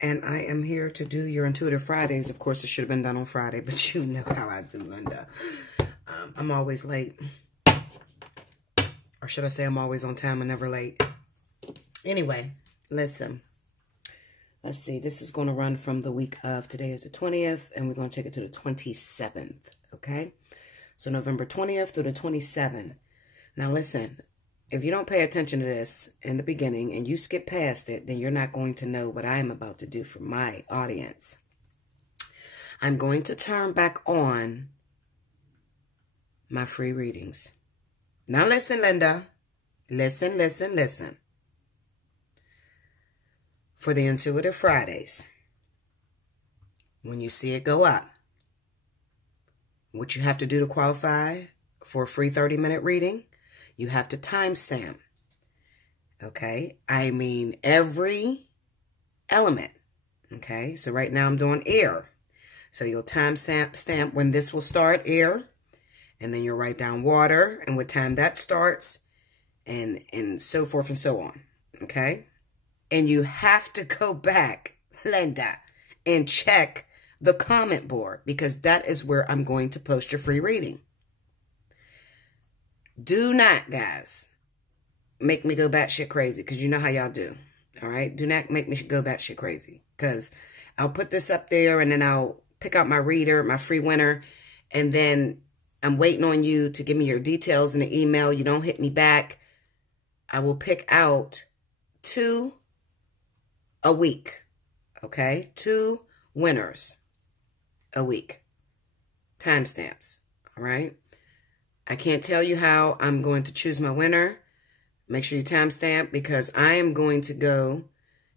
and I am here to do your Intuitive Fridays. Of course, it should have been done on Friday, but you know how I do, Linda. I'm always late. Or should I say I'm always on time and never late? Anyway, listen. Let's see. This is going to run from the week of, today is the 20th, and we're going to take it to the 27th, okay? So November 20th through the 27th. Now listen, if you don't pay attention to this in the beginning and you skip past it, then you're not going to know what I am about to do for my audience. I'm going to turn back on my free readings. Now listen, Linda. Listen, listen, listen. For the Intuitive Fridays, when you see it go up, what you have to do to qualify for a free 30-minute reading, you have to timestamp. Okay? I mean every element. Okay? So right now I'm doing air. So you'll timestamp when this will start, air. And then you'll write down water and what time that starts. And so forth and so on. Okay? And you have to go back, Linda, and check the comment board. Because that is where I'm going to post your free reading. Do not, guys, make me go batshit crazy, because you know how y'all do, all right? Do not make me go batshit crazy, because I'll put this up there, and then I'll pick out my reader, my free winner, and then I'm waiting on you to give me your details in the email. You don't hit me back. I will pick out 2 a week, okay? 2 winners a week. Timestamps, all right? I can't tell you how I'm going to choose my winner. Make sure you timestamp, because I am going to go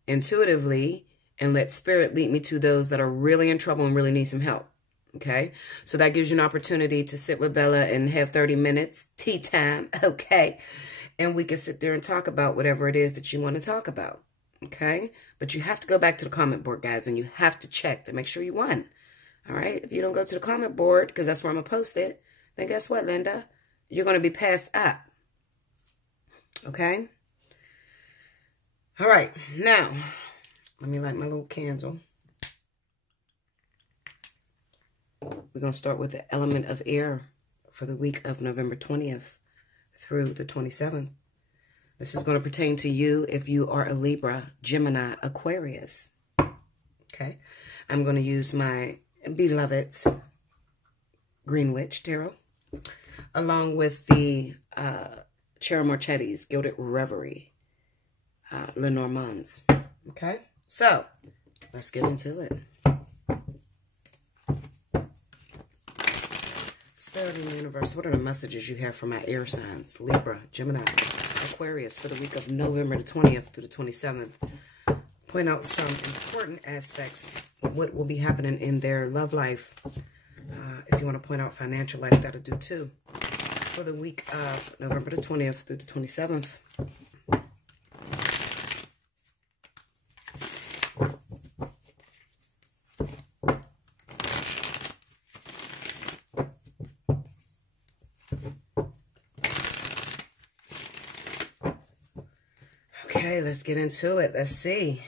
intuitively and let Spirit lead me to those that are really in trouble and really need some help. Okay? So that gives you an opportunity to sit with Bella and have 30 minutes, tea time, okay? And we can sit there and talk about whatever it is that you want to talk about, okay? But you have to go back to the comment board, guys, and you have to check to make sure you won. All right? If you don't go to the comment board, because that's where I'm going to post it, then guess what, Linda? You're going to be passed up. Okay? All right. Now, let me light my little candle. We're going to start with the element of air for the week of November 20th through the 27th. This is going to pertain to you if you are a Libra, Gemini, Aquarius. Okay? I'm going to use my beloved's Green Witch Tarot, along with the Cherry Marchetti's Gilded Reverie, Lenormand's. Okay, so let's get into it. Spirit in the universe, what are the messages you have for my air signs? Libra, Gemini, Aquarius for the week of November the 20th through the 27th. Point out some important aspects of what will be happening in their love life. If you want to point out financial life, that'll do too. For the week of November the 20th through the 27th. Okay, let's get into it. Let's see.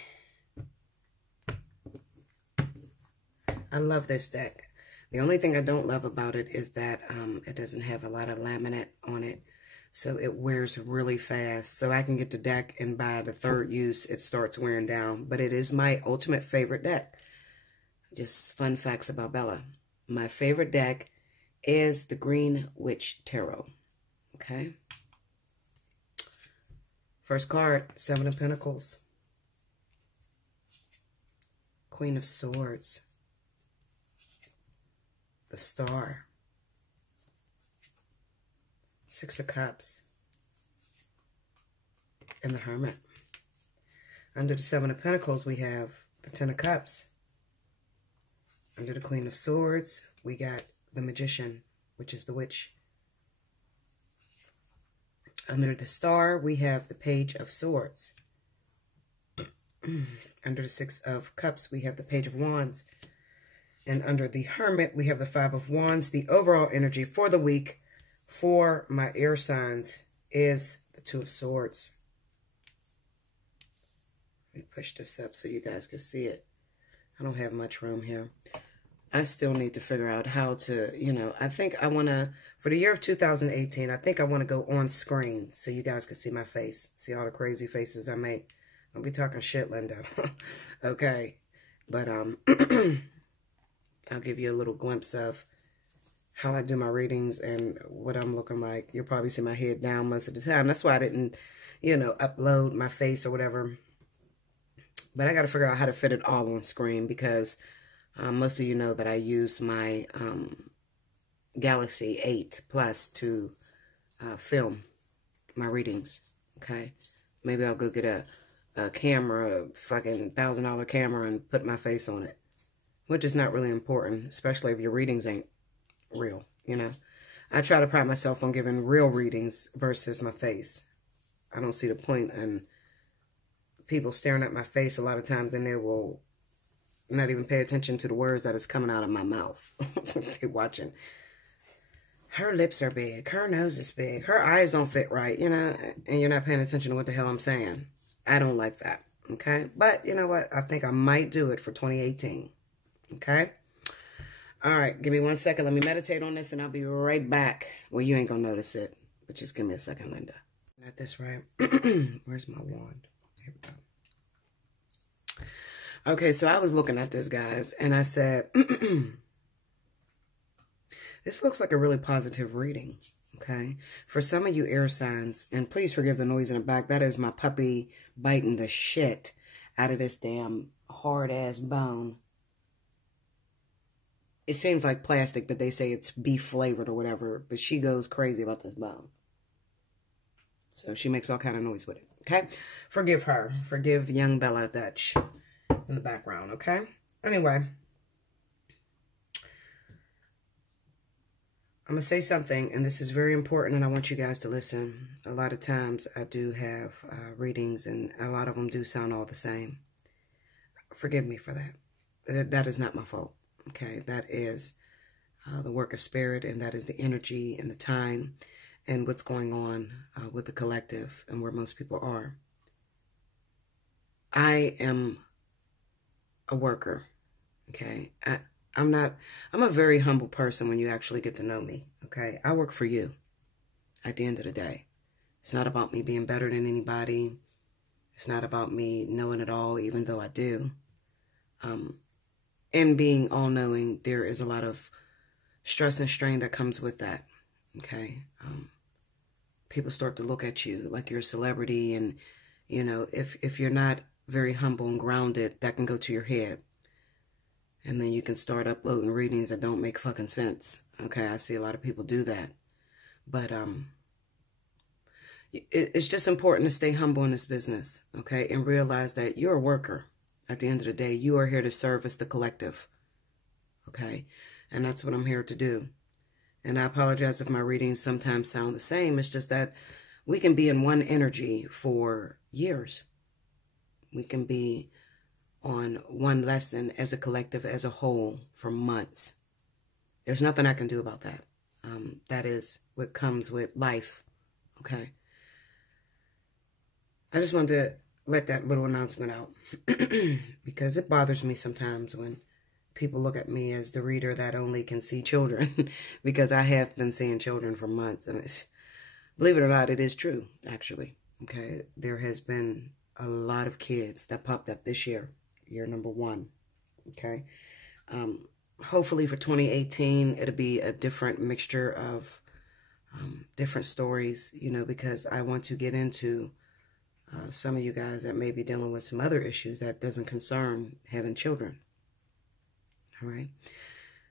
I love this deck. The only thing I don't love about it is that it doesn't have a lot of laminate on it. So it wears really fast. So I can get the deck and by the 3rd use, it starts wearing down. But it is my ultimate favorite deck. Just fun facts about Bella. My favorite deck is the Green Witch Tarot. Okay. First card, 7 of Pentacles. Queen of Swords. The Star. 6 of Cups. And the Hermit. Under the 7 of Pentacles, we have the 10 of Cups. Under the Queen of Swords, we got the Magician, which is the Witch. Under the Star, we have the Page of Swords. Under the 6 of Cups, we have the Page of Wands. And under the Hermit, we have the 5 of Wands. The overall energy for the week for my air signs is the 2 of Swords. Let me push this up so you guys can see it. I don't have much room here. I still need to figure out how to, you know, I think I want to, for the year of 2018, I think I want to go on screen so you guys can see my face. See all the crazy faces I make. Don't be talking shit, Linda. Okay. But I'll give you a little glimpse of how I do my readings and what I'm looking like. You'll probably see my head down most of the time. That's why I didn't, you know, upload my face or whatever. But I got to figure out how to fit it all on screen because most of you know that I use my Galaxy 8 Plus to film my readings, okay? Maybe I'll go get a camera, a fucking $1,000 camera and put my face on it, which is not really important, especially if your readings ain't real, you know? I try to pride myself on giving real readings versus my face. I don't see the point in people staring at my face a lot of times and they will not even pay attention to the words that is coming out of my mouth. They're watching. Her lips are big. Her nose is big. Her eyes don't fit right, you know, and you're not paying attention to what the hell I'm saying. I don't like that, okay? But you know what? I think I might do it for 2018, okay? All right, give me 1 second. Let me meditate on this, and I'll be right back. Well, you ain't going to notice it, but just give me a second, Linda. Got this right. Where's my wand? Here we go. Okay, so I was looking at this, guys, and I said, this looks like a really positive reading, okay? For some of you air signs, and please forgive the noise in the back. That is my puppy biting the shit out of this damn hard-ass bone. It seems like plastic, but they say it's beef-flavored or whatever, but she goes crazy about this bone. So she makes all kind of noise with it, okay? Forgive her. Forgive young Bella Dutch in the background, okay? Anyway, I'm going to say something, and this is very important, and I want you guys to listen. A lot of times I do have readings, and a lot of them do sound all the same. Forgive me for that. That is not my fault, okay? That is the work of spirit, and that is the energy and the time and what's going on with the collective and where most people are. I am a worker, okay? I'm a very humble person when you actually get to know me, okay? I work for you at the end of the day. It's not about me being better than anybody. It's not about me knowing it all, even though I do. And being all-knowing, there is a lot of stress and strain that comes with that, okay? People start to look at you like you're a celebrity, and, you know, if you're not very humble and grounded, that can go to your head. And then you can start uploading readings that don't make fucking sense. Okay, I see a lot of people do that. But it's just important to stay humble in this business, okay? And realize that you're a worker. At the end of the day, you are here to service the collective, okay? And that's what I'm here to do. And I apologize if my readings sometimes sound the same. It's just that we can be in one energy for years. We can be on one lesson as a collective, as a whole, for months. There's nothing I can do about that. That is what comes with life, okay? I just wanted to let that little announcement out because it bothers me sometimes when people look at me as the reader that only can see children because I have been seeing children for months. And believe it or not, it is true, actually, okay? There has been a lot of kids that popped up this year. Year number 1, okay? Hopefully for 2018, it'll be a different mixture of different stories, you know, because I want to get into some of you guys that may be dealing with some other issues that doesn't concern having children, all right?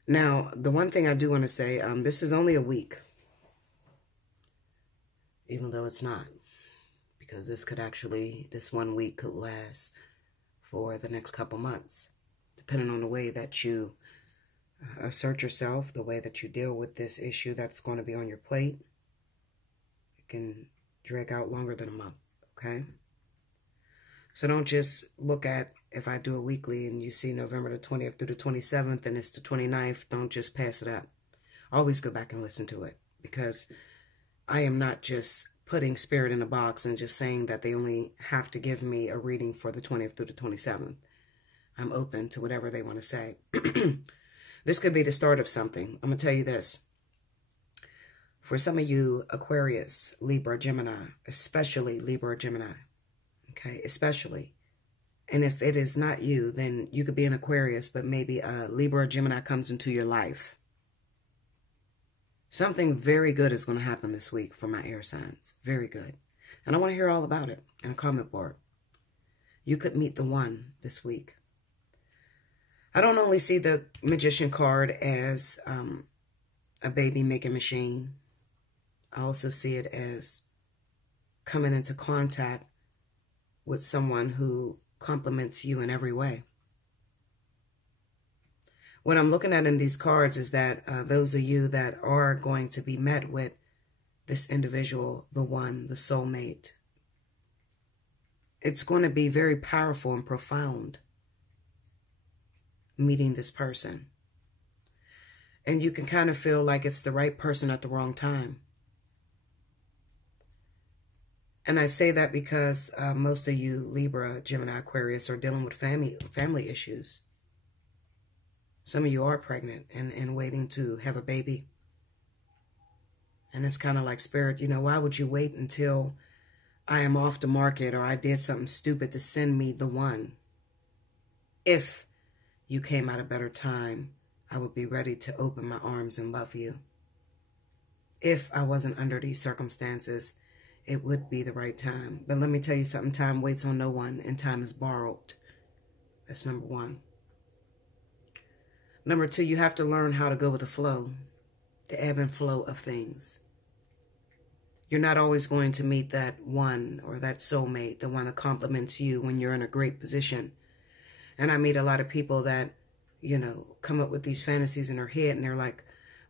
Now, the one thing I do want to say, this is only a week, even though it's not, because this 1 week could last for the next couple months, depending on the way that you assert yourself, the way that you deal with this issue that's going to be on your plate. It can drag out longer than a month, okay? So don't just look at, if I do a weekly and you see November the 20th through the 27th and it's the 29th, don't just pass it up. Always go back and listen to it, because I am not just putting spirit in a box and just saying that they only have to give me a reading for the 20th through the 27th. I'm open to whatever they want to say. This could be the start of something. I'm going to tell you this. For some of you, Aquarius, Libra, Gemini, especially Libra, Gemini, okay, especially. And if it is not you, then you could be an Aquarius, but maybe a Libra or Gemini comes into your life. Something very good is going to happen this week for my air signs. Very good. And I want to hear all about it in a comment board. You could meet the one this week. I don't only see the Magician card as a baby-making machine. I also see it as coming into contact with someone who compliments you in every way. What I'm looking at in these cards is that those of you that are going to be met with this individual, the one, the soulmate, it's going to be very powerful and profound meeting this person. And you can kind of feel like it's the right person at the wrong time. And I say that because most of you, Libra, Gemini, Aquarius, are dealing with family issues. Some of you are pregnant and waiting to have a baby. And it's kind of like spirit, you know, why would you wait until I am off the market or I did something stupid to send me the one? If you came at a better time, I would be ready to open my arms and love you. If I wasn't under these circumstances, it would be the right time. But let me tell you something, time waits on no one and time is borrowed. That's number one. Number two, you have to learn how to go with the flow, the ebb and flow of things. You're not always going to meet that one or that soulmate, the one that compliments you when you're in a great position. And I meet a lot of people that, you know, come up with these fantasies in their head and they're like,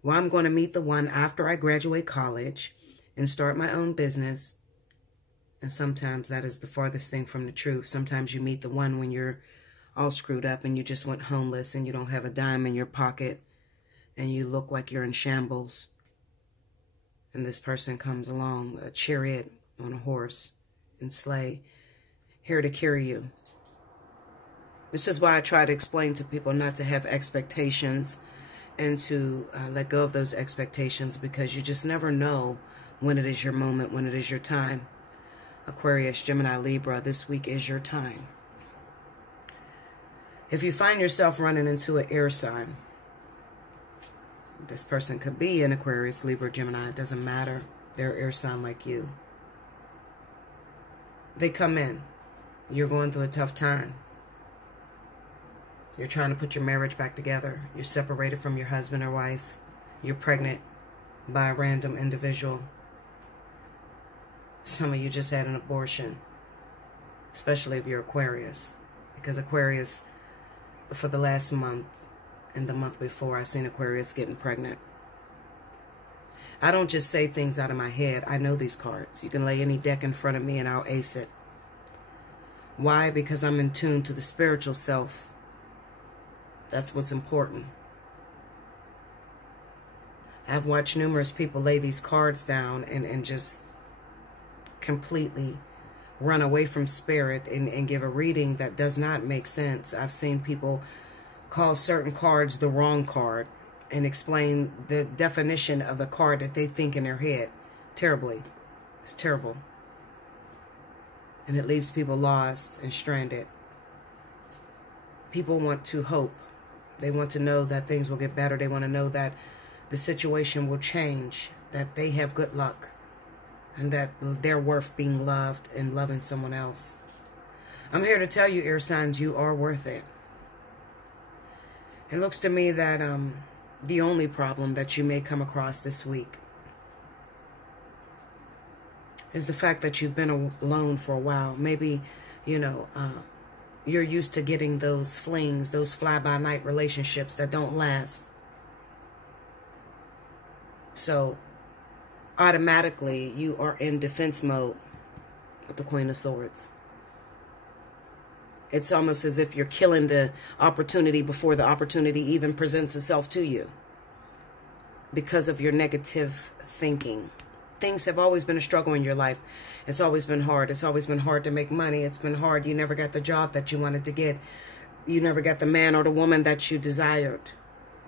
well, I'm going to meet the one after I graduate college and start my own business. And sometimes that is the farthest thing from the truth. Sometimes you meet the one when you're all screwed up and you just went homeless and you don't have a dime in your pocket and you look like you're in shambles. And this person comes along, a chariot on a horse and sleigh, here to carry you. This is why I try to explain to people not to have expectations and to let go of those expectations, because you just never know when it is your moment, when it is your time. Aquarius, Gemini, Libra, this week is your time. If you find yourself running into an air sign, this person could be an Aquarius, Libra, Gemini, it doesn't matter. They're air sign like you. They come in. You're going through a tough time. You're trying to put your marriage back together. You're separated from your husband or wife. You're pregnant by a random individual. Some of you just had an abortion, especially if you're Aquarius, because Aquarius, for the last month and the month before, I seen Aquarius getting pregnant. I don't just say things out of my head. I know these cards. You can lay any deck in front of me and I'll ace it. Why? Because I'm in tune to the spiritual self. That's what's important. I've watched numerous people lay these cards down and just completely run away from spirit and give a reading that does not make sense. I've seen people call certain cards the wrong card and explain the definition of the card that they think in their head terribly. It's terrible. And it leaves people lost and stranded. People want to hope. They want to know that things will get better. They want to know that the situation will change, that they have good luck, and that they're worth being loved and loving someone else. I'm here to tell you, air signs, you are worth it. It looks to me that the only problem that you may come across this week is the fact that you've been alone for a while. Maybe, you know, you're used to getting those flings, those fly-by-night relationships that don't last. So automatically you are in defense mode with the Queen of Swords. It's almost as if you're killing the opportunity before the opportunity even presents itself to you, because of your negative thinking, things have always been a struggle in your life. It's always been hard. It's always been hard to make money. It's been hard. You never got the job that you wanted to get. You never got the man or the woman that you desired.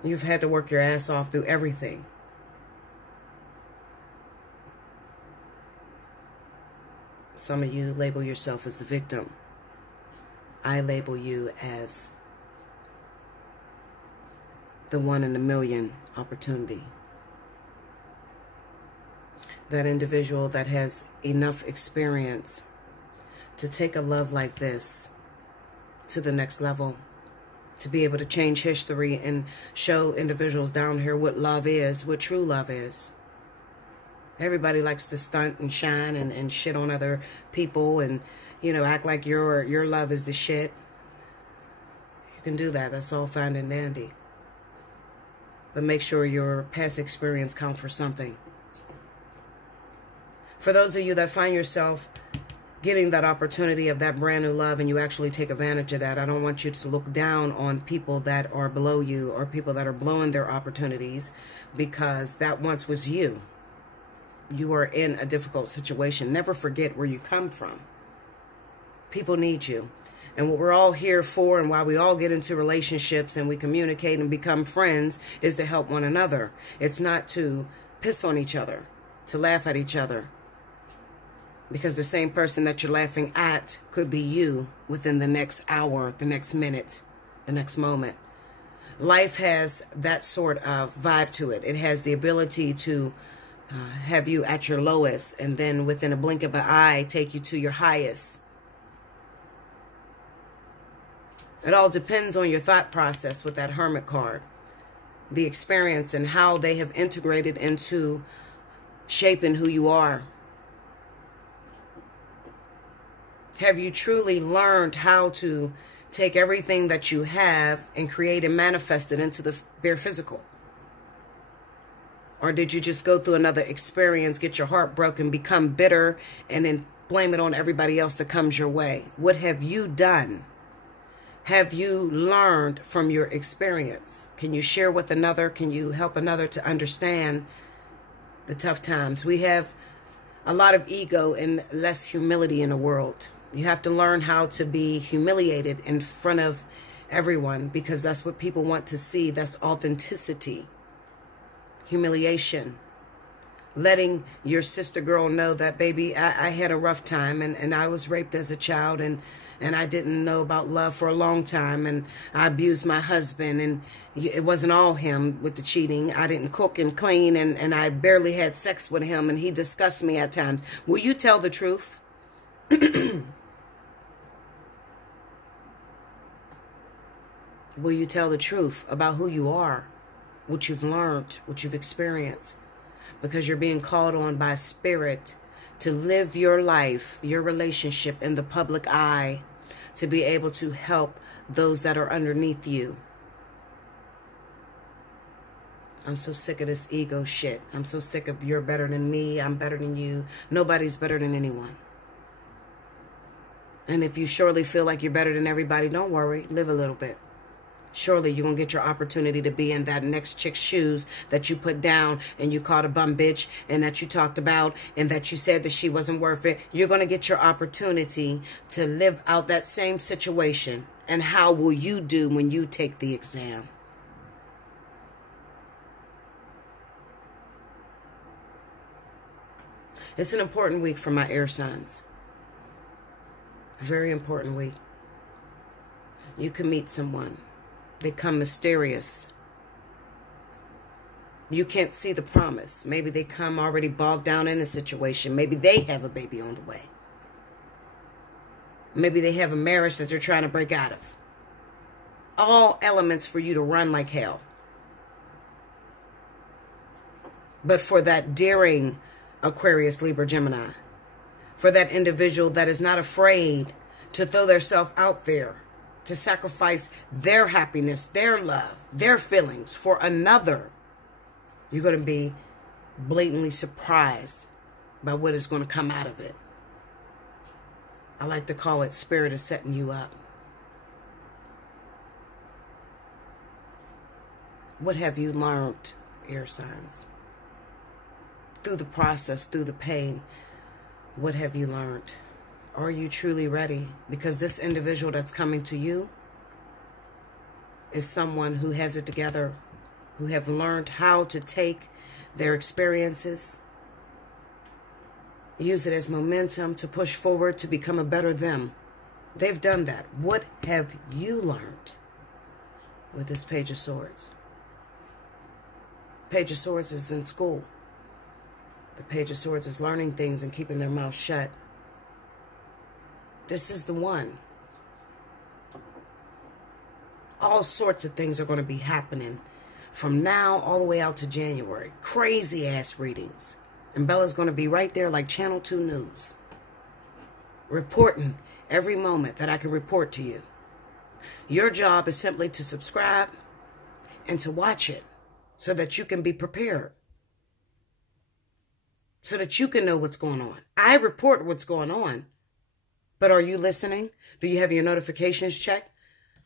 You've had to work your ass off through everything. Some of you label yourself as the victim. I label you as the 1 in a million opportunity. That individual that has enough experience to take a love like this to the next level, to be able to change history and show individuals down here what love is, what true love is. Everybody likes to stunt and shine and shit on other people and, you know, act like your love is the shit. You can do that. That's all fine and dandy. But make sure your past experience counts for something. For those of you that find yourself getting that opportunity of that brand new love and you actually take advantage of that, I don't want you to look down on people that are below you or people that are blowing their opportunities, because that once was you. You are in a difficult situation. Never forget where you come from. People need you. And what we're all here for, and why we all get into relationships and we communicate and become friends, is to help one another. It's not to piss on each other, to laugh at each other. Because the same person that you're laughing at could be you within the next hour, the next minute, the next moment. Life has that sort of vibe to it. It has the ability to have you at your lowest and then within a blink of an eye take you to your highest. It all depends on your thought process with that Hermit card. The experience and how they have integrated into shaping who you are. Have you truly learned how to take everything that you have and create and manifest it into the bare physical? Or did you just go through another experience, get your heart broken, become bitter, and then blame it on everybody else that comes your way? What have you done? Have you learned from your experience? Can you share with another? Can you help another to understand the tough times? We have a lot of ego and less humility in the world. You have to learn how to be humiliated in front of everyone, because that's what people want to see. That's authenticity. Humiliation. Letting your sister girl know that, baby, I had a rough time and I was raped as a child and I didn't know about love for a long time and I abused my husband and it wasn't all him with the cheating. I didn't cook and clean and I barely had sex with him and he disgusts me at times. Will you tell the truth? Will you tell the truth about who you are, what you've learned, what you've experienced? Because you're being called on by spirit to live your life, your relationship in the public eye, to be able to help those that are underneath you. I'm so sick of this ego shit. I'm so sick of you're better than me, I'm better than you. Nobody's better than anyone. And if you surely feel like you're better than everybody, don't worry, live a little bit. Surely you're going to get your opportunity to be in that next chick's shoes that you put down and you called a bum bitch and that you talked about and that you said that she wasn't worth it. You're going to get your opportunity to live out that same situation. And how will you do when you take the exam? It's an important week for my air signs. A very important week. You can meet someone. They come mysterious. You can't see the promise. Maybe they come already bogged down in a situation. Maybe they have a baby on the way. Maybe they have a marriage that they're trying to break out of. All elements for you to run like hell. But for that daring Aquarius, Libra, Gemini, for that individual that is not afraid to throw themselves out there, to sacrifice their happiness, their love, their feelings for another, you're going to be blatantly surprised by what is going to come out of it. I like to call it spirit is setting you up. What have you learned, air signs? through the process, through the pain, what have you learned? Are you truly ready? Because this individual that's coming to you is someone who has it together, who have learned how to take their experiences, use it as momentum to push forward, to become a better them. They've done that. What have you learned with this Page of Swords? Page of Swords is in school. The Page of Swords is learning things and keeping their mouth shut. This is the one. All sorts of things are going to be happening from now all the way out to January. Crazy ass readings. And Bella's going to be right there like Channel 2 News, reporting every moment that I can report to you. Your job is simply to subscribe and to watch it so that you can be prepared, so that you can know what's going on. I report what's going on, but are you listening? Do you have your notifications checked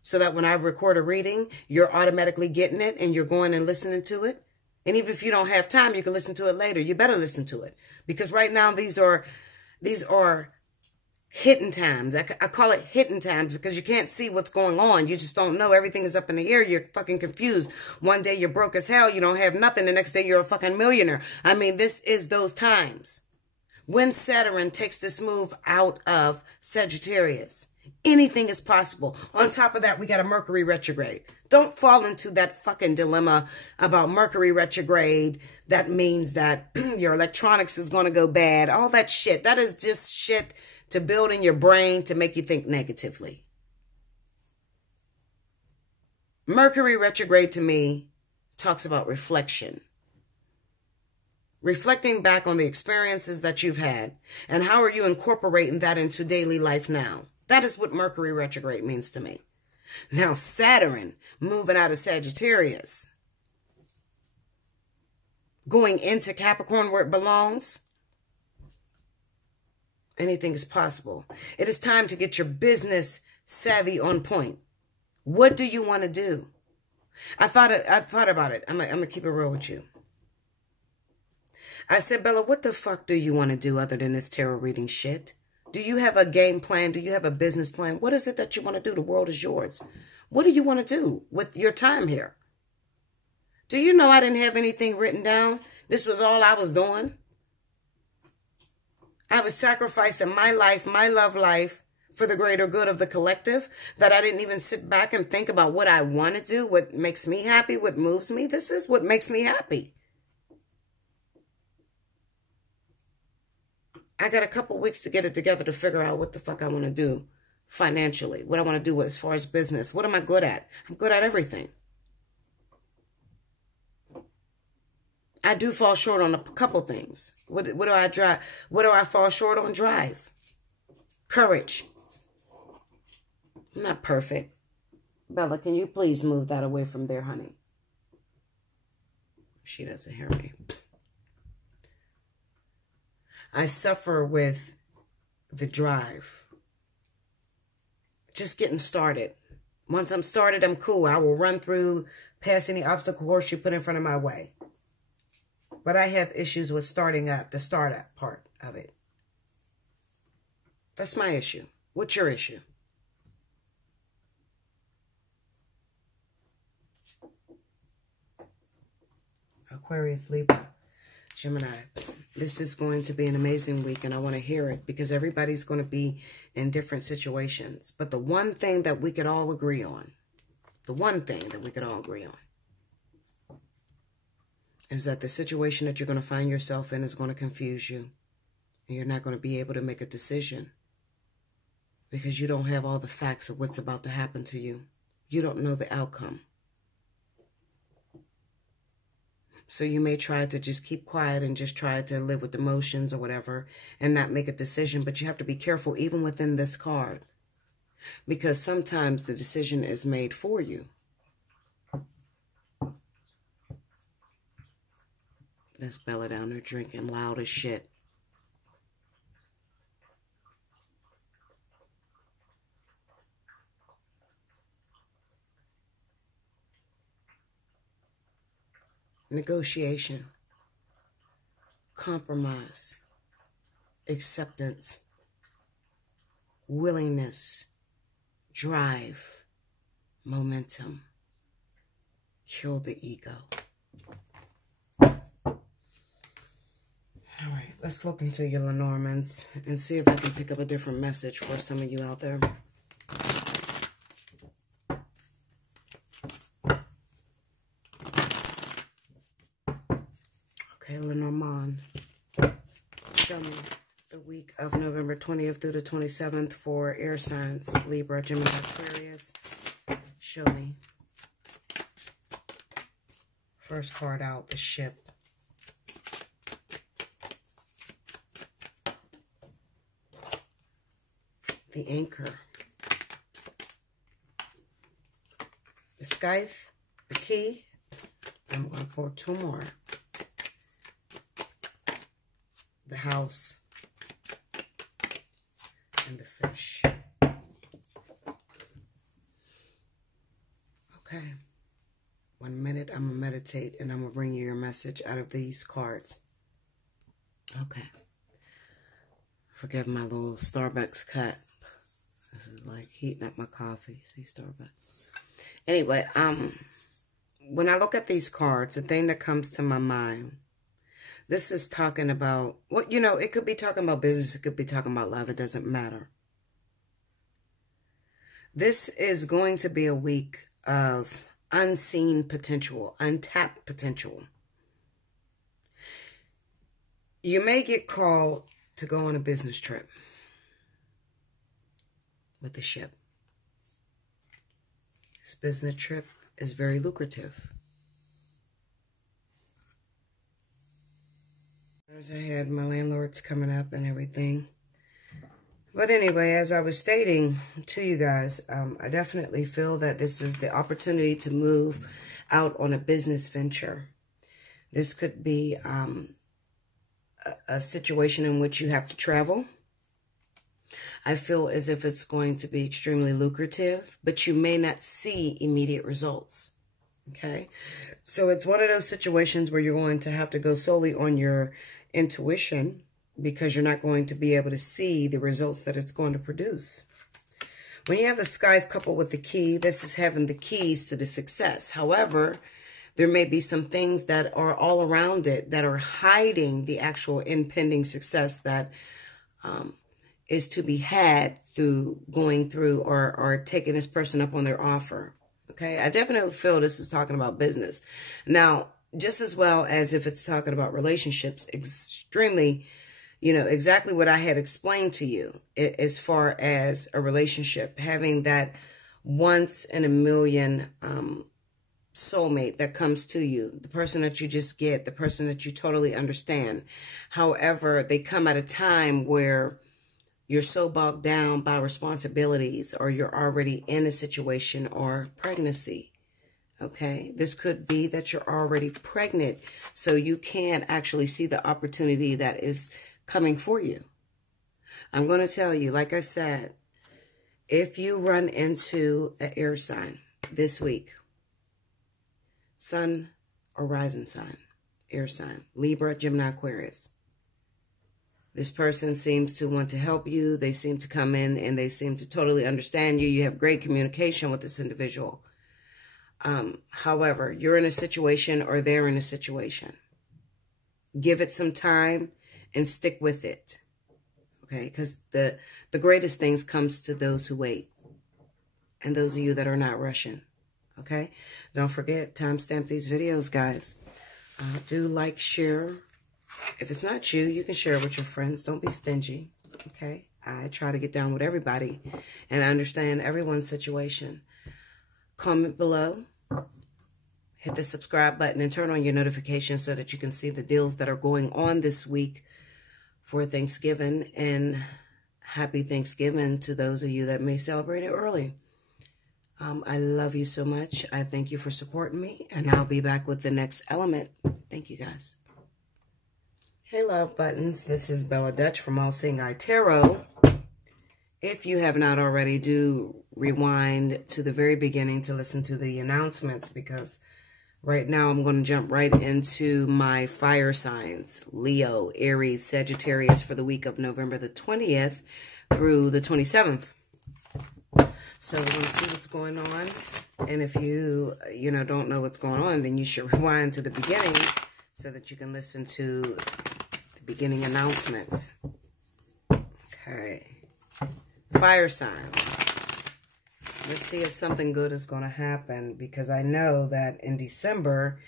so that when I record a reading, you're automatically getting it and you're going and listening to it? And even if you don't have time, you can listen to it later. You better listen to it. Because right now, these are hidden times. I call it hidden times because you can't see what's going on. You just don't know. Everything is up in the air. You're fucking confused. One day you're broke as hell. You don't have nothing. The next day you're a fucking millionaire. I mean, this is those times. When Saturn takes this move out of Sagittarius, anything is possible. On top of that, we got a Mercury retrograde. Don't fall into that fucking dilemma about Mercury retrograde. That means that your electronics is going to go bad. All that shit. That is just shit to build in your brain to make you think negatively. Mercury retrograde to me talks about reflection. Reflecting back on the experiences that you've had and how are you incorporating that into daily life now. That is what Mercury retrograde means to me. Now, Saturn moving out of Sagittarius, going into Capricorn where it belongs, anything is possible. It is time to get your business savvy on point. What do you want to do? I thought about it. I'm going to keep it real with you. I said, Bella, what the fuck do you want to do other than this tarot reading shit? Do you have a game plan? Do you have a business plan? What is it that you want to do? The world is yours. What do you want to do with your time here? Do you know I didn't have anything written down? This was all I was doing. I was sacrificing my life, my love life, for the greater good of the collective, that I didn't even sit back and think about what I want to do, what makes me happy, what moves me. This is what makes me happy. I got a couple weeks to get it together to figure out what the fuck I want to do financially, what I want to do as far as business. What am I good at? I'm good at everything. I do fall short on a couple things. What do I drive? What do I fall short on? Drive. Courage. I'm not perfect. Bella, can you please move that away from there, honey? She doesn't hear me. I suffer with the drive. Just getting started. Once I'm started, I'm cool. I will run through past any obstacle course you put in front of my way. But I have issues with starting up, the startup part of it. That's my issue. What's your issue? Aquarius, Libra, Gemini. This is going to be an amazing week, and I want to hear it because everybody's going to be in different situations. But the one thing that we could all agree on, is that the situation that you're going to find yourself in is going to confuse you. And you're not going to be able to make a decision because you don't have all the facts of what's about to happen to you. You don't know the outcome. So you may try to just keep quiet and just try to live with emotions or whatever and not make a decision. But you have to be careful even within this card, because sometimes the decision is made for you. That's Bella down there drinking loud as shit. Negotiation. compromise, acceptance, willingness, drive, momentum. Kill the ego. All right, let's look into your Lenormands and see if I can pick up a different message for some of you out there. Okay, Lenormand, show me the week of November 20th through the 27th for air signs, Libra, Gemini, Aquarius. Show me. First card out, the Ship. The Anchor, the Scythe, the Key. I'm going to pull two more. The House, and the Fish. Okay. 1 minute, I'm going to meditate, and I'm going to bring you your message out of these cards. Okay. Forgive my little Starbucks cut. This is like heating up my coffee. See, Starbucks. Anyway, when I look at these cards, the thing that comes to my mind, this is talking about, well, you know, it could be talking about business. It could be talking about love. It doesn't matter. This is going to be a week of unseen potential, untapped potential. You may get called to go on a business trip with the Ship. This business trip is very lucrative. As I had my landlords coming up and everything. But anyway, as I was stating to you guys, I definitely feel that this is the opportunity to move out on a business venture. This could be a situation in which you have to travel. I feel as if it's going to be extremely lucrative, but you may not see immediate results. Okay? So it's one of those situations where you're going to have to go solely on your intuition because you're not going to be able to see the results that it's going to produce. When you have the Scythe coupled with the Key, this is having the keys to the success. However, there may be some things that are all around it that are hiding the actual impending success that is to be had through going through or taking this person up on their offer. Okay, I definitely feel this is talking about business. Now, just as well as if it's talking about relationships, extremely, you know, exactly what I had explained to you as far as a relationship, having that once in a million soulmate that comes to you, the person that you just get, the person that you totally understand. However, they come at a time where you're so bogged down by responsibilities or you're already in a situation or pregnancy. Okay, this could be that you're already pregnant, so you can't actually see the opportunity that is coming for you. I'm going to tell you, like I said, if you run into an air sign this week, sun or rising sign, air sign, Libra, Gemini, Aquarius, this person seems to want to help you. They seem to come in and they seem to totally understand you. You have great communication with this individual. However, you're in a situation or they're in a situation. Give it some time and stick with it. Okay, because the greatest things comes to those who wait. And those of you that are not rushing. Okay, don't forget, timestamp these videos, guys. Do like, share. If it's not you, you can share it with your friends. Don't be stingy. Okay, I try to get down with everybody and I understand everyone's situation. Comment below. Hit the subscribe button and turn on your notifications so that you can see the deals that are going on this week for Thanksgiving. And happy Thanksgiving to those of you that may celebrate it early. I love you so much. I thank you for supporting me. And I'll be back with the next element. Thank you, guys. Hey, love buttons. This is Bella Dutch from Allseeingeyetarot. If you have not already, do rewind to the very beginning to listen to the announcements because Right now, I'm going to jump right into my fire signs. Leo, Aries, Sagittarius for the week of November the 20th through the 27th. So we're going to see what's going on. And if you don't know what's going on, then you should rewind to the beginning so that you can listen to the beginning announcements. Okay. Fire signs. Let's see if something good is going to happen, because I know that in December,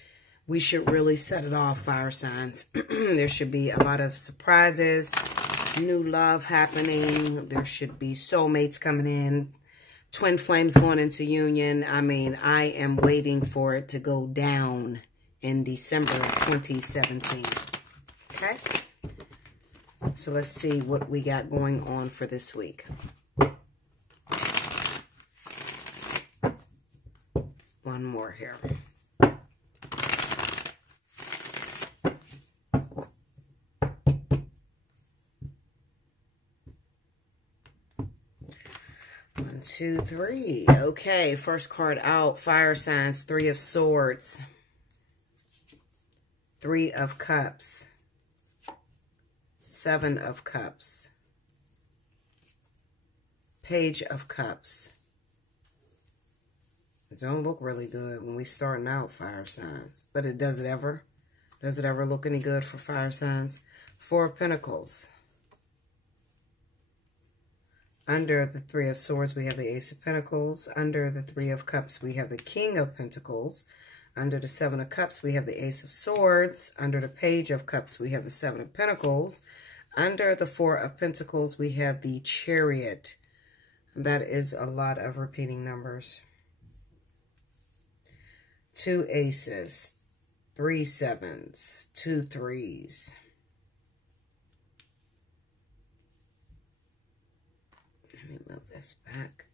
we should really set it off, fire signs. There should be a lot of surprises, new love happening. There should be soulmates coming in, twin flames going into union. I mean, I am waiting for it to go down in December 2017. Okay? So let's see what we got going on for this week. One more here. One, two, three. Okay, first card out, fire signs, 3 of Swords, 3 of Cups, 7 of Cups, Page of Cups. It don't look really good when we starting out, fire signs. But it does it ever? Does it ever look any good for fire signs? 4 of Pentacles. Under the 3 of Swords, we have the Ace of Pentacles. Under the 3 of Cups, we have the King of Pentacles. Under the 7 of Cups, we have the Ace of Swords. Under the Page of Cups, we have the 7 of Pentacles. Under the 4 of Pentacles, we have the Chariot. That is a lot of repeating numbers. 2 aces, 3 sevens, 2 threes. Let me move this back.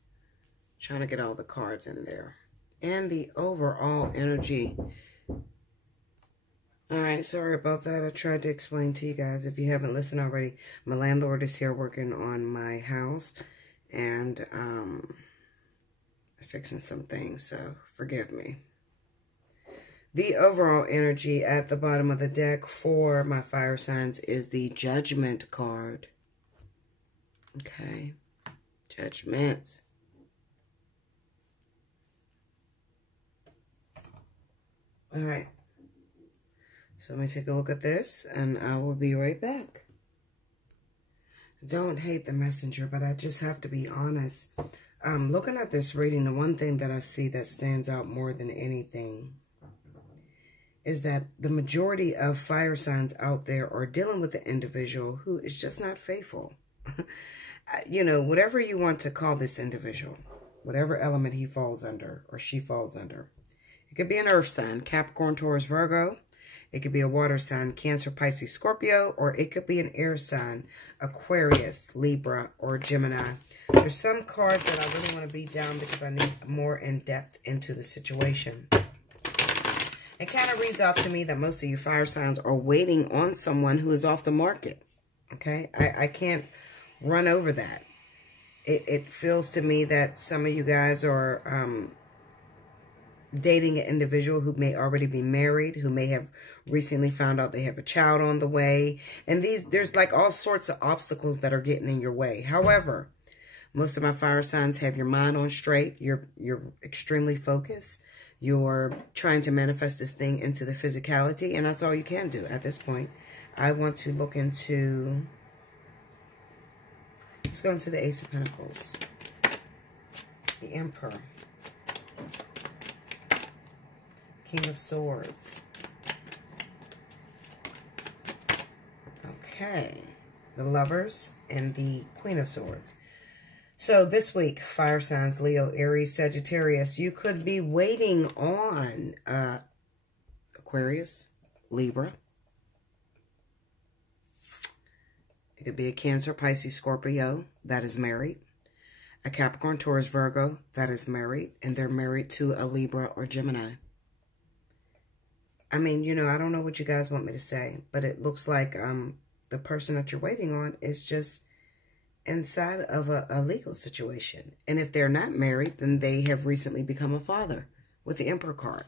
Trying to get all the cards in there. And the overall energy. All right, sorry about that. I tried to explain to you guys. If you haven't listened already, my landlord is here working on my house. And fixing some things, so forgive me. The overall energy at the bottom of the deck for my fire signs is the Judgment card. Okay. Judgment. All right. So let me take a look at this, and I will be right back. Don't hate the messenger, but I just have to be honest. Looking at this reading, the one thing that I see that stands out more than anything is that the majority of fire signs out there are dealing with an individual who is just not faithful. You know, whatever you want to call this individual, whatever element he falls under or she falls under. It could be an earth sign, Capricorn, Taurus, Virgo. It could be a water sign, Cancer, Pisces, Scorpio. Or it could be an air sign, Aquarius, Libra, or Gemini. There's some cards that I really want to beat down because I need more in-depth into the situation. It kind of reads off to me that most of you fire signs are waiting on someone who is off the market. Okay? I can't run over that. It feels to me that some of you guys are dating an individual who may already be married, who may have recently found out they have a child on the way. And there's like all sorts of obstacles that are getting in your way. However, most of my fire signs have your mind on straight. You're extremely focused. You're trying to manifest this thing into the physicality, and that's all you can do at this point. I want to look into... Let's go into the Ace of Pentacles. The Emperor. King of Swords. Okay. The Lovers and the Queen of Swords. So this week, fire signs, Leo, Aries, Sagittarius, you could be waiting on Aquarius, Libra. It could be a Cancer, Pisces, Scorpio that is married. A Capricorn, Taurus, Virgo that is married. And they're married to a Libra or Gemini. I mean, you know, I don't know what you guys want me to say. But it looks like the person that you're waiting on is just inside of a legal situation. And if they're not married, then they have recently become a father with the Emperor card.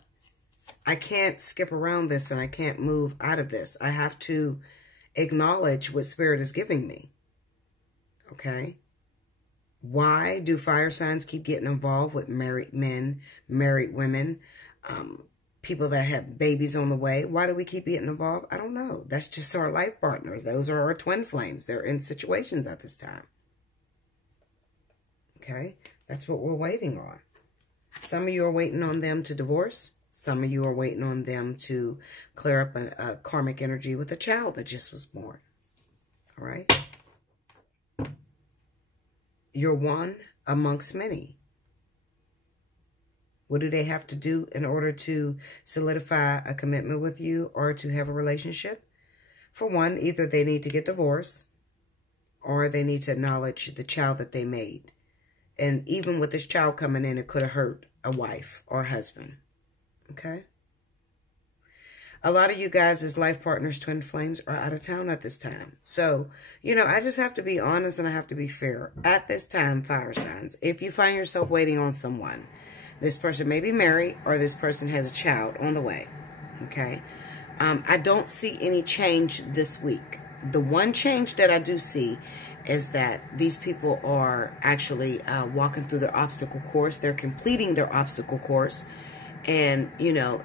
I can't skip around this and I can't move out of this. I have to acknowledge what Spirit is giving me. Okay? Why do fire signs keep getting involved with married men, married women, people that have babies on the way? Why do we keep getting involved? I don't know. That's just our life partners. Those are our twin flames. They're in situations at this time. Okay? That's what we're waiting on. Some of you are waiting on them to divorce. Some of you are waiting on them to clear up a karmic energy with a child that just was born. All right? You're one amongst many. What do they have to do in order to solidify a commitment with you or to have a relationship? For one, either they need to get divorced or they need to acknowledge the child that they made. And even with this child coming in, it could have hurt a wife or husband. Okay? A lot of you guys as life partners, twin flames, are out of town at this time. So, you know, I just have to be honest and I have to be fair. At this time, fire signs, if you find yourself waiting on someone, this person may be married or this person has a child on the way. Okay? I don't see any change this week. The one change that I do see is that these people are actually walking through their obstacle course. They're completing their obstacle course. And, you know,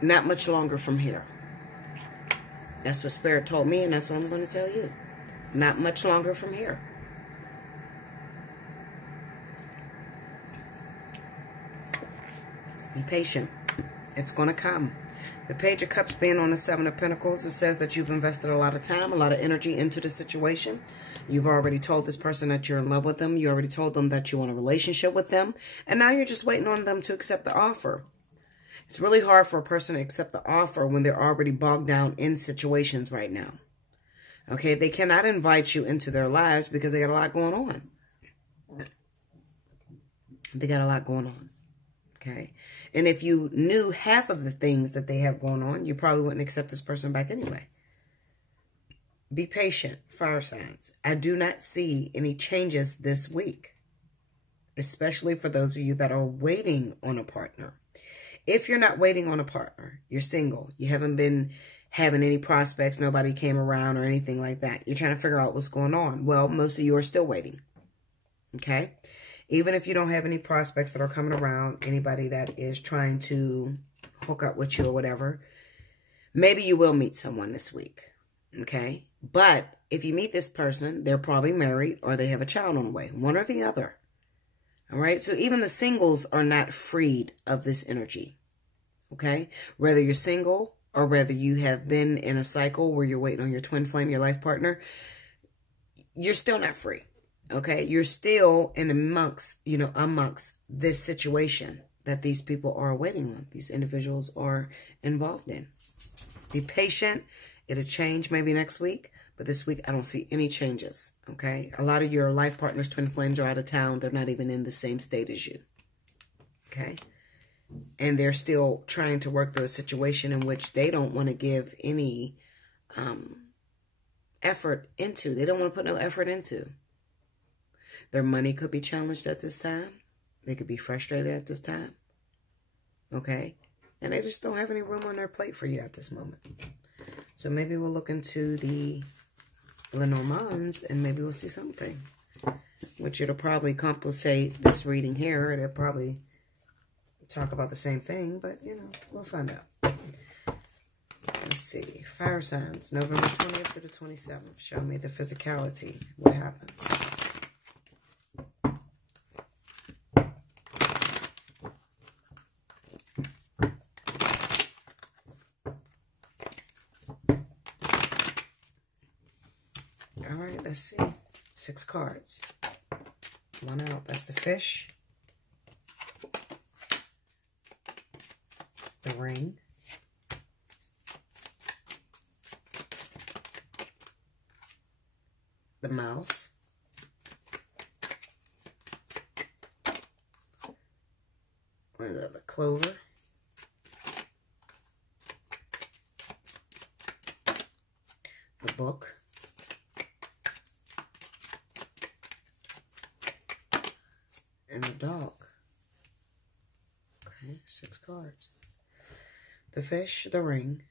not much longer from here. That's what Spirit told me, and that's what I'm going to tell you. Not much longer from here. Be patient. It's going to come. The Page of Cups being on the Seven of Pentacles, it says that you've invested a lot of time, a lot of energy into the situation. You've already told this person that you're in love with them. You already told them that you want a relationship with them. And now you're just waiting on them to accept the offer. It's really hard for a person to accept the offer when they're already bogged down in situations right now. Okay, they cannot invite you into their lives because they got a lot going on. They got a lot going on. Okay, and if you knew half of the things that they have going on, you probably wouldn't accept this person back anyway. Be patient, fire signs. I do not see any changes this week, especially for those of you that are waiting on a partner. If you're not waiting on a partner, you're single, you haven't been having any prospects, nobody came around or anything like that, you're trying to figure out what's going on. Well, most of you are still waiting. Okay? Even if you don't have any prospects that are coming around, anybody that is trying to hook up with you or whatever, maybe you will meet someone this week. Okay? But if you meet this person, they're probably married or they have a child on the way. One or the other. All right? So even the singles are not freed of this energy. Okay? Whether you're single or whether you have been in a cycle where you're waiting on your twin flame, your life partner, you're still not free. Okay? You're still in amongst, you know, amongst this situation that these people are waiting on. These individuals are involved in. Be patient. It'll change maybe next week. But this week, I don't see any changes. Okay? A lot of your life partners, twin flames, are out of town. They're not even in the same state as you. Okay? And they're still trying to work through a situation in which they don't want to give any effort into. They don't want to put no effort into. Their money could be challenged at this time. They could be frustrated at this time. Okay? And they just don't have any room on their plate for you at this moment. So maybe we'll look into the Lenormands and maybe we'll see something. Which it'll probably compensate this reading here. It'll probably talk about the same thing, but, you know, we'll find out. Let's see. Fire signs, November 20th to the 27th. Show me the physicality. What happens? All right, let's see. 6 cards. One out. That's the Fish. The Ring. The Mouse. What is that? The Clover. The Book. And the Dog. Okay, 6 cards. The fish, the ring,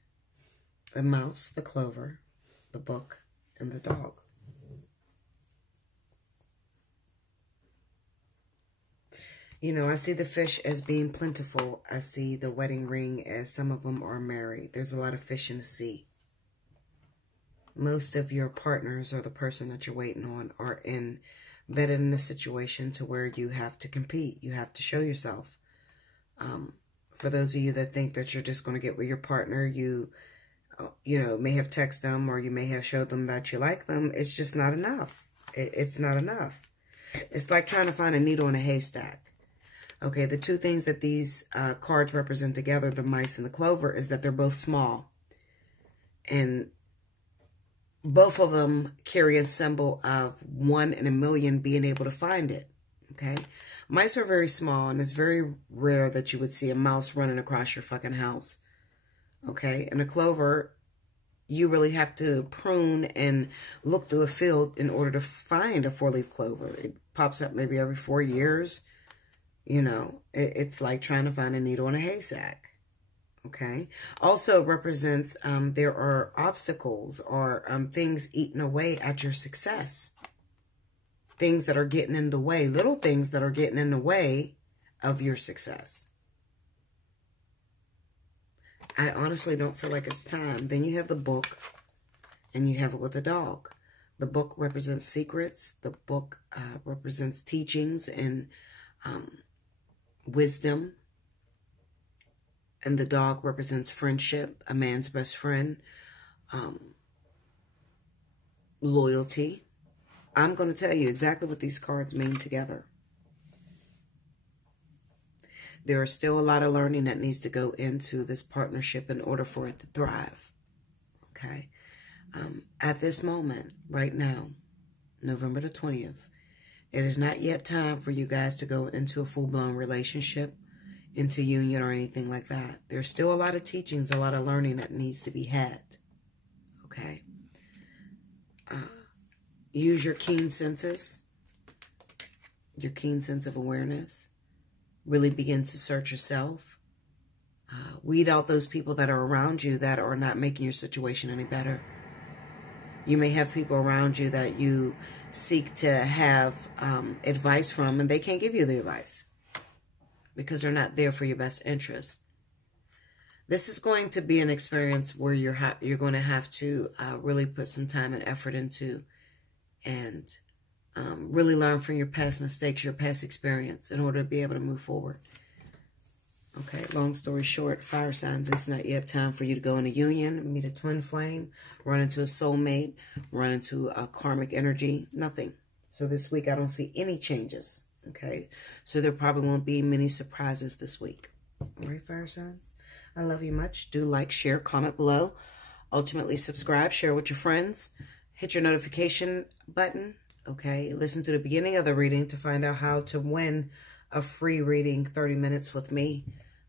the mouse, the clover, the book, and the dog. You know, I see the fish as being plentiful. I see the wedding ring as some of them are married. There's a lot of fish in the sea. Most of your partners or the person that you're waiting on are embedded in a situation to where you have to compete. You have to show yourself. For those of you that think that you're just going to get with your partner, you know, may have texted them or you may have showed them that you like them. It's just not enough. It's not enough. It's like trying to find a needle in a haystack. Okay, the two things that these cards represent together, the mice and the clover, is that they're both small. And both of them carry a symbol of 1 in a million being able to find it. Okay, mice are very small, and it's very rare that you would see a mouse running across your fucking house. Okay, and a clover, you really have to prune and look through a field in order to find a 4-leaf clover. It pops up maybe every 4 years. You know, it's like trying to find a needle in a haystack. Okay. Also, it represents there are obstacles or things eating away at your success. Things that are getting in the way, little things that are getting in the way of your success. I honestly don't feel like it's time. Then you have the book, and you have it with the dog. The book represents secrets. The book represents teachings and wisdom. And the dog represents friendship, a man's best friend, loyalty. I'm going to tell you exactly what these cards mean together. There is still a lot of learning that needs to go into this partnership in order for it to thrive. Okay? At this moment, right now, November the 20th, it is not yet time for you guys to go into a full-blown relationship, into union or anything like that. There's still a lot of teachings, a lot of learning that needs to be had. Okay? Use your keen senses, your keen sense of awareness. Really begin to search yourself. Weed out those people that are around you that are not making your situation any better. You may have people around you that you seek to have advice from, and they can't give you the advice because they're not there for your best interest. This is going to be an experience where you're going to have to really put some time and effort into, and really learn from your past mistakes, your past experience, in order to be able to move forward. Okay, long story short, fire signs, it's not yet time for you to go in a union, meet a twin flame, run into a soulmate, run into a karmic energy, nothing. So this week, I don't see any changes, okay? So there probably won't be many surprises this week. All right, fire signs? I love you much. Do like, share, comment below. Ultimately, subscribe, share with your friends. Hit your notification button, okay? Listen to the beginning of the reading to find out how to win a free reading, 30 minutes with me,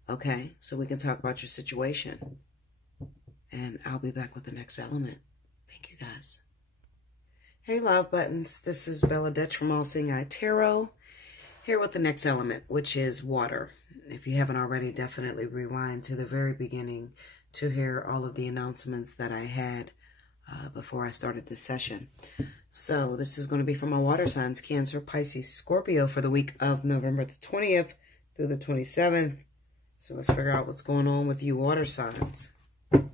okay? So we can talk about your situation. And I'll be back with the next element. Thank you, guys. Hey, love buttons. This is Bella Dutch from Allseeingeyetarot, here with the next element, which is water. If you haven't already, definitely rewind to the very beginning to hear all of the announcements that I had before I started this session. So this is going to be for my water signs, Cancer, Pisces, Scorpio, for the week of November the 20th through the 27th. So let's figure out what's going on with you water signs. I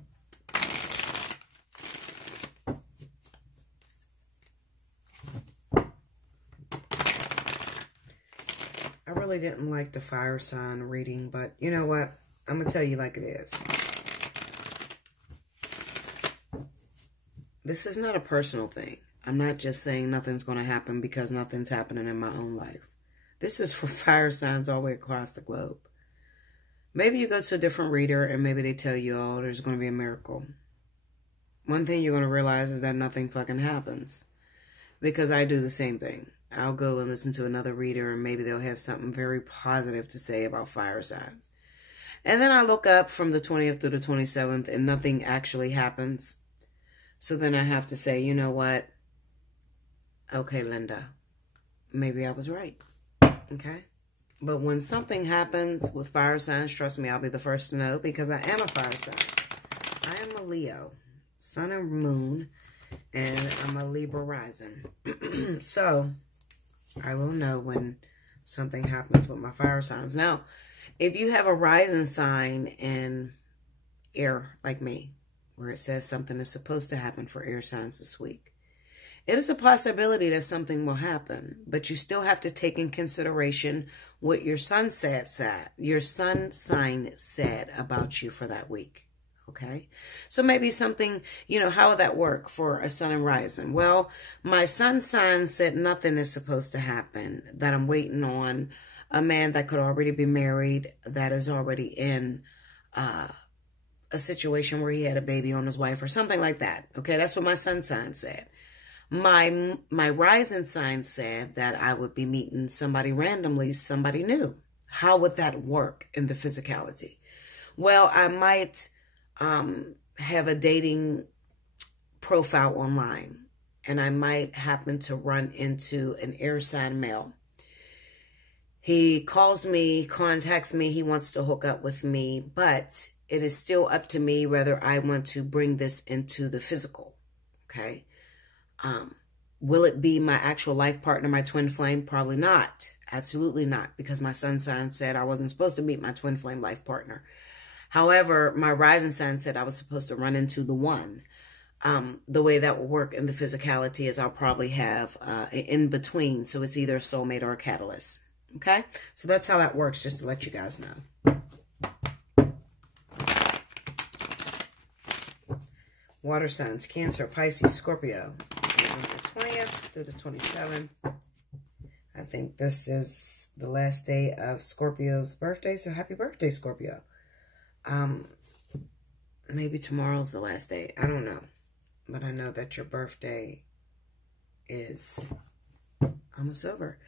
really didn't like the fire sign reading, but you know what? I'm going to tell you like it is. This is not a personal thing. I'm not just saying nothing's going to happen because nothing's happening in my own life. This is for fire signs all the way across the globe. Maybe you go to a different reader and maybe they tell you, oh, there's going to be a miracle. One thing you're going to realize is that nothing fucking happens. Because I do the same thing. I'll go and listen to another reader and maybe they'll have something very positive to say about fire signs. And then I look up from the 20th through the 27th and nothing actually happens. So then I have to say, you know what? Okay, Linda, maybe I was right. Okay? But when something happens with fire signs, trust me, I'll be the first to know because I am a fire sign. I am a Leo, sun and moon, and I'm a Libra rising. So I will know when something happens with my fire signs. Now, if you have a rising sign in air like me, where it says something is supposed to happen for air signs this week, it is a possibility that something will happen, but you still have to take in consideration what your sun sign said about you for that week. Okay, so maybe something, you know, how would that work for a sun and rising? Well, my sun sign said nothing is supposed to happen, that I'm waiting on a man that could already be married, that is already in a situation where he had a baby on his wife or something like that. Okay, that's what my sun sign said. My rising sign said that I would be meeting somebody randomly, somebody new. How would that work in the physicality? Well, I might have a dating profile online, and I might happen to run into an air sign male. He calls me, contacts me, he wants to hook up with me, but it is still up to me whether I want to bring this into the physical, okay? Will it be my actual life partner, my twin flame? Probably not. Absolutely not, because my sun sign said I wasn't supposed to meet my twin flame life partner. However, my rising sign said I was supposed to run into the one. The way that will work in the physicality is I'll probably have an in-between, so it's either a soulmate or a catalyst. Okay? So that's how that works, just to let you guys know. Water signs, Cancer, Pisces, Scorpio. November 20th through the 27th. I think this is the last day of Scorpio's birthday, so happy birthday, Scorpio. Maybe tomorrow's the last day. I don't know. But I know that your birthday is almost over.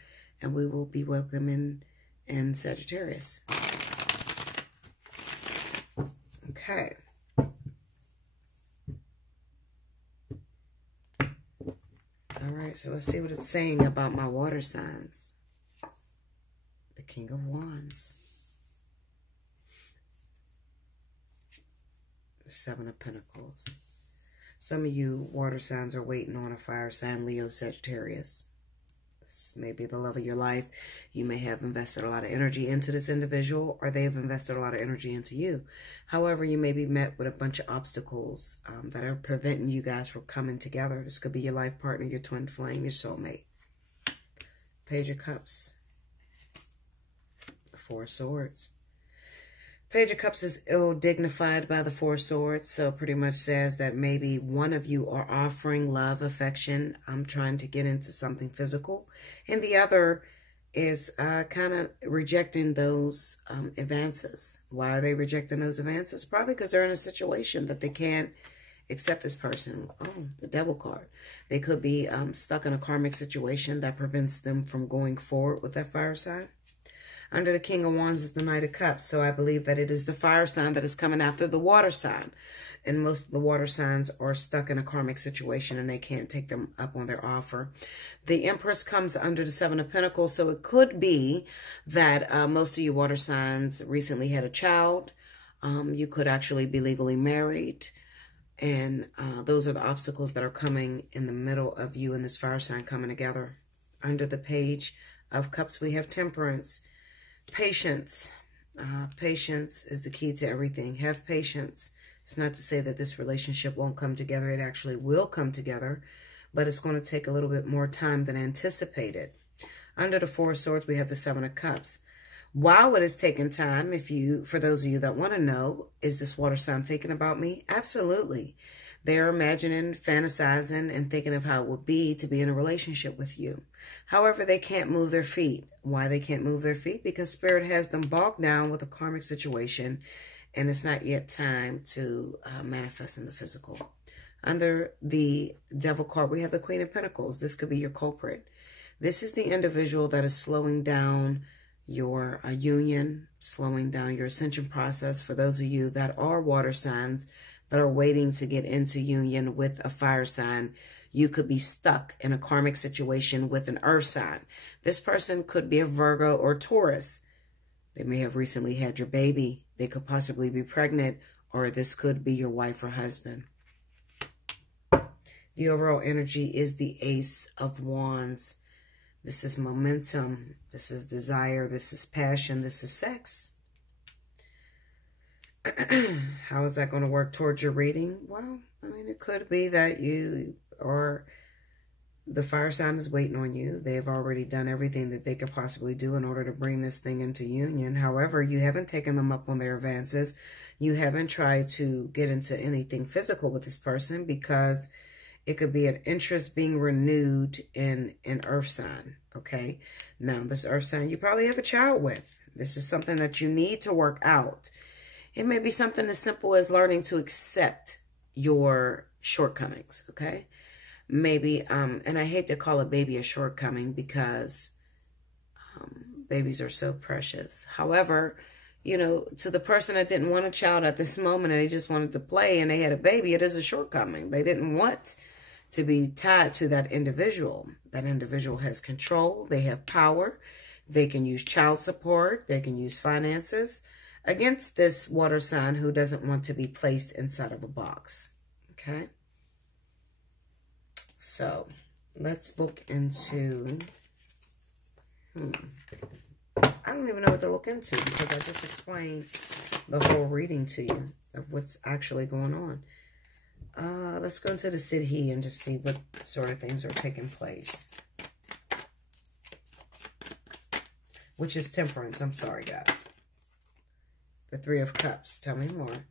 And we will be welcoming in Sagittarius. Okay. All right, so let's see what it's saying about my water signs. The King of Wands. The Seven of Pentacles. Some of you water signs are waiting on a fire sign, Leo, Sagittarius. This may be the love of your life. You may have invested a lot of energy into this individual, or they have invested a lot of energy into you. However, you may be met with a bunch of obstacles that are preventing you guys from coming together. This could be your life partner, your twin flame, your soulmate. Page of Cups. The Four of Swords. Page of Cups is ill-dignified by the Four of Swords, so pretty much says that maybe one of you are offering love, affection, trying to get into something physical, and the other is kind of rejecting those advances. Why are they rejecting those advances? Probably because they're in a situation that they can't accept this person. Oh, the Devil card. They could be stuck in a karmic situation that prevents them from going forward with that fire sign. Under the King of Wands is the Knight of Cups. So I believe that it is the fire sign that is coming after the water sign. And most of the water signs are stuck in a karmic situation and they can't take them up on their offer. The Empress comes under the Seven of Pentacles. So it could be that most of you water signs recently had a child. You could actually be legally married. And those are the obstacles that are coming in the middle of you and this fire sign coming together. Under the Page of Cups, we have Temperance. Patience. Patience is the key to everything. Have patience. It's not to say that this relationship won't come together. It actually will come together, but it's going to take a little bit more time than anticipated. Under the Four of Swords, we have the Seven of Cups. While it is taking time, for those of you that want to know, is this water sign thinking about me? Absolutely. They're imagining, fantasizing, and thinking of how it would be to be in a relationship with you. However, they can't move their feet. Why they can't move their feet? Because Spirit has them bogged down with a karmic situation, and it's not yet time to manifest in the physical. Under the Devil card, we have the Queen of Pentacles. This could be your culprit. This is the individual that is slowing down your union, slowing down your ascension process. For those of you that are water signs, that are waiting to get into union with a fire sign, You could be stuck in a karmic situation with an earth sign. This person could be a Virgo or Taurus. They may have recently had your baby. They could possibly be pregnant, or this could be your wife or husband. The overall energy is the Ace of Wands. This is momentum. This is desire. This is passion. This is sex. How is that going to work towards your reading? Well, I mean, it could be that you or the fire sign is waiting on you. They've already done everything that they could possibly do in order to bring this thing into union. However, you haven't taken them up on their advances. You haven't tried to get into anything physical with this person because it could be an interest being renewed in an earth sign, okay? Now, this earth sign you probably have a child with. This is something that you need to work out. It may be something as simple as learning to accept your shortcomings, okay? Maybe, and I hate to call a baby a shortcoming because babies are so precious. However, you know, to the person that didn't want a child at this moment and they just wanted to play and they had a baby, it is a shortcoming. They didn't want to be tied to that individual. That individual has control. They have power. They can use child support. They can use finances against this water sign who doesn't want to be placed inside of a box. Okay? So, let's look into... I don't even know what to look into because I just explained the whole reading to you of what's actually going on. Let's go into the Siddhi and just see what sort of things are taking place. Which is temperance. I'm sorry, guys. The Three of Cups. Tell me more.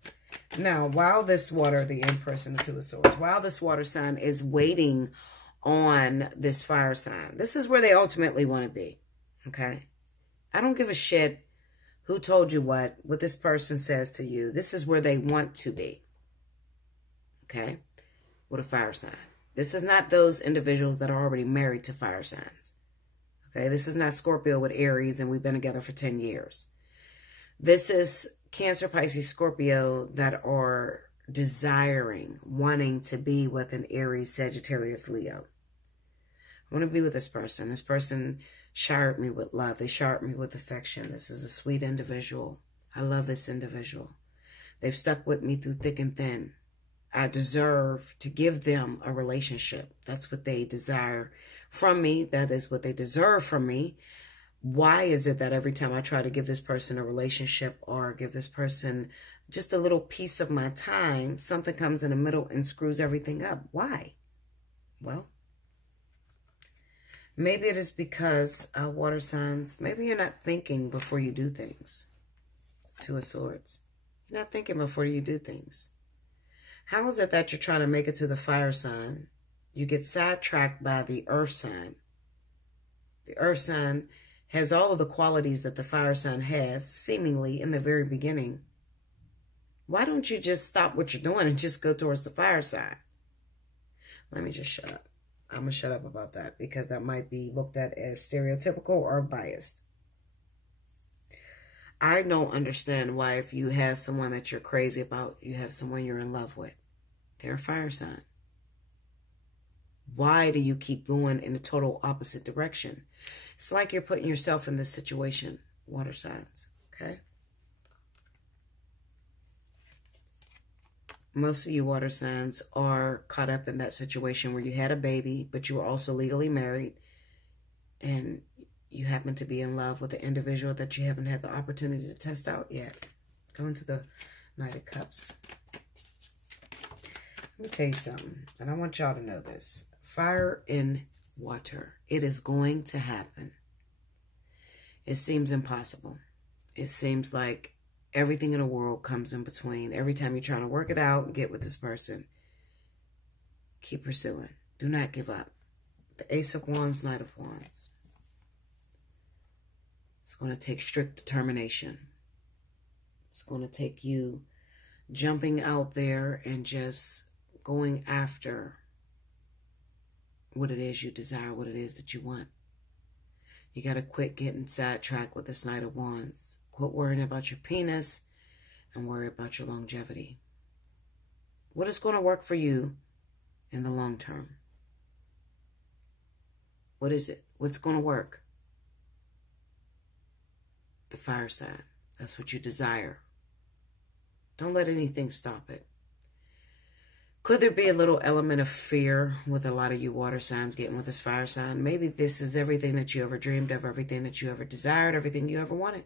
Now, while this water, the Empress and the Two of Swords, while this water sign is waiting on this fire sign, this is where they ultimately want to be. Okay? I don't give a shit who told you what this person says to you. This is where they want to be. Okay? With a fire sign. This is not those individuals that are already married to fire signs. Okay? This is not Scorpio with Aries and we've been together for 10 years. This is Cancer, Pisces, Scorpio that are desiring, wanting to be with an Aries, Sagittarius, Leo. I want to be with this person. This person showered me with love. They showered me with affection. This is a sweet individual. I love this individual. They've stuck with me through thick and thin. I deserve to give them a relationship. That's what they desire from me. That is what they deserve from me. Why is it that every time I try to give this person a relationship or give this person just a little piece of my time, something comes in the middle and screws everything up? Why? Well, maybe it is because water signs, maybe you're not thinking before you do things. Two of Swords. You're not thinking before you do things. How is it that you're trying to make it to the fire sign? You get sidetracked by the earth sign. The earth sign has all of the qualities that the fire sign has, seemingly in the very beginning. Why don't you just stop what you're doing and just go towards the fire sign? Let me just shut up. I'm going to shut up about that because that might be looked at as stereotypical or biased. I don't understand why if you have someone that you're crazy about, you have someone you're in love with. They're a fire sign. Why do you keep going in the total opposite direction? It's like you're putting yourself in this situation, water signs, okay? Most of you water signs are caught up in that situation where you had a baby, but you were also legally married, and you happen to be in love with an individual that you haven't had the opportunity to test out yet. Go into the Knight of Cups. Let me tell you something, and I want y'all to know this. Fire in water. It is going to happen. It seems impossible. It seems like everything in the world comes in between. Every time you're trying to work it out and get with this person, keep pursuing. Do not give up. The Ace of Wands, Knight of Wands. It's going to take strict determination. It's going to take you jumping out there and just going after what it is you desire, what it is that you want. You got to quit getting sidetracked with this Knight of Wands. Quit worrying about your penis and worry about your longevity. What is going to work for you in the long term? What is it? What's going to work? The fire sign. That's what you desire. Don't let anything stop it. Could there be a little element of fear with a lot of you water signs getting with this fire sign? Maybe this is everything that you ever dreamed of, everything that you ever desired, everything you ever wanted.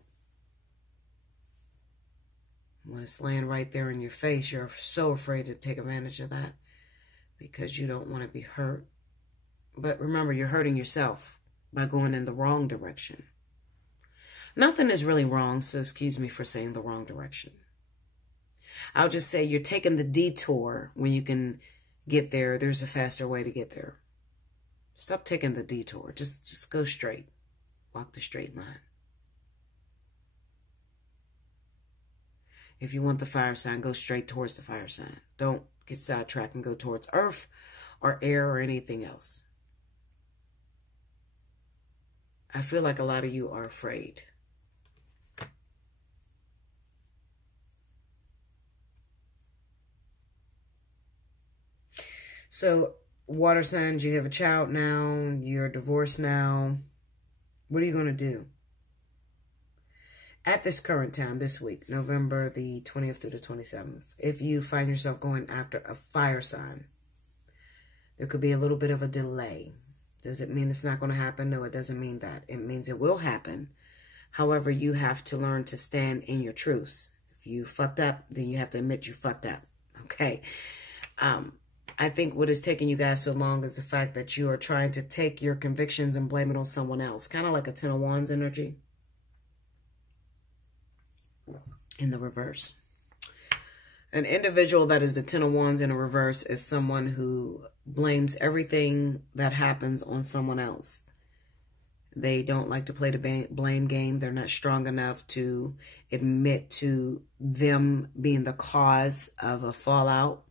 When it's laying right there in your face, you're so afraid to take advantage of that because you don't want to be hurt. But remember, you're hurting yourself by going in the wrong direction. Nothing is really wrong, so excuse me for saying the wrong direction. I'll just say you're taking the detour when you can get there. There's a faster way to get there. Stop taking the detour. Just go straight. Walk the straight line. If you want the fire sign, go straight towards the fire sign. Don't get sidetracked and go towards earth or air or anything else. I feel like a lot of you are afraid. So, water signs, you have a child now, you're divorced now. What are you going to do? At this current time, this week, November the 20th through the 27th, if you find yourself going after a fire sign, there could be a little bit of a delay. Does it mean it's not going to happen? No, it doesn't mean that. It means it will happen. However, you have to learn to stand in your truths. If you fucked up, then you have to admit you fucked up. Okay. I think what is taking you guys so long is the fact that you are trying to take your convictions and blame it on someone else. Kind of like a Ten of Wands energy. In the reverse. An individual that is the Ten of Wands in a reverse is someone who blames everything that happens on someone else. They don't like to play the blame game. They're not strong enough to admit to them being the cause of a fallout.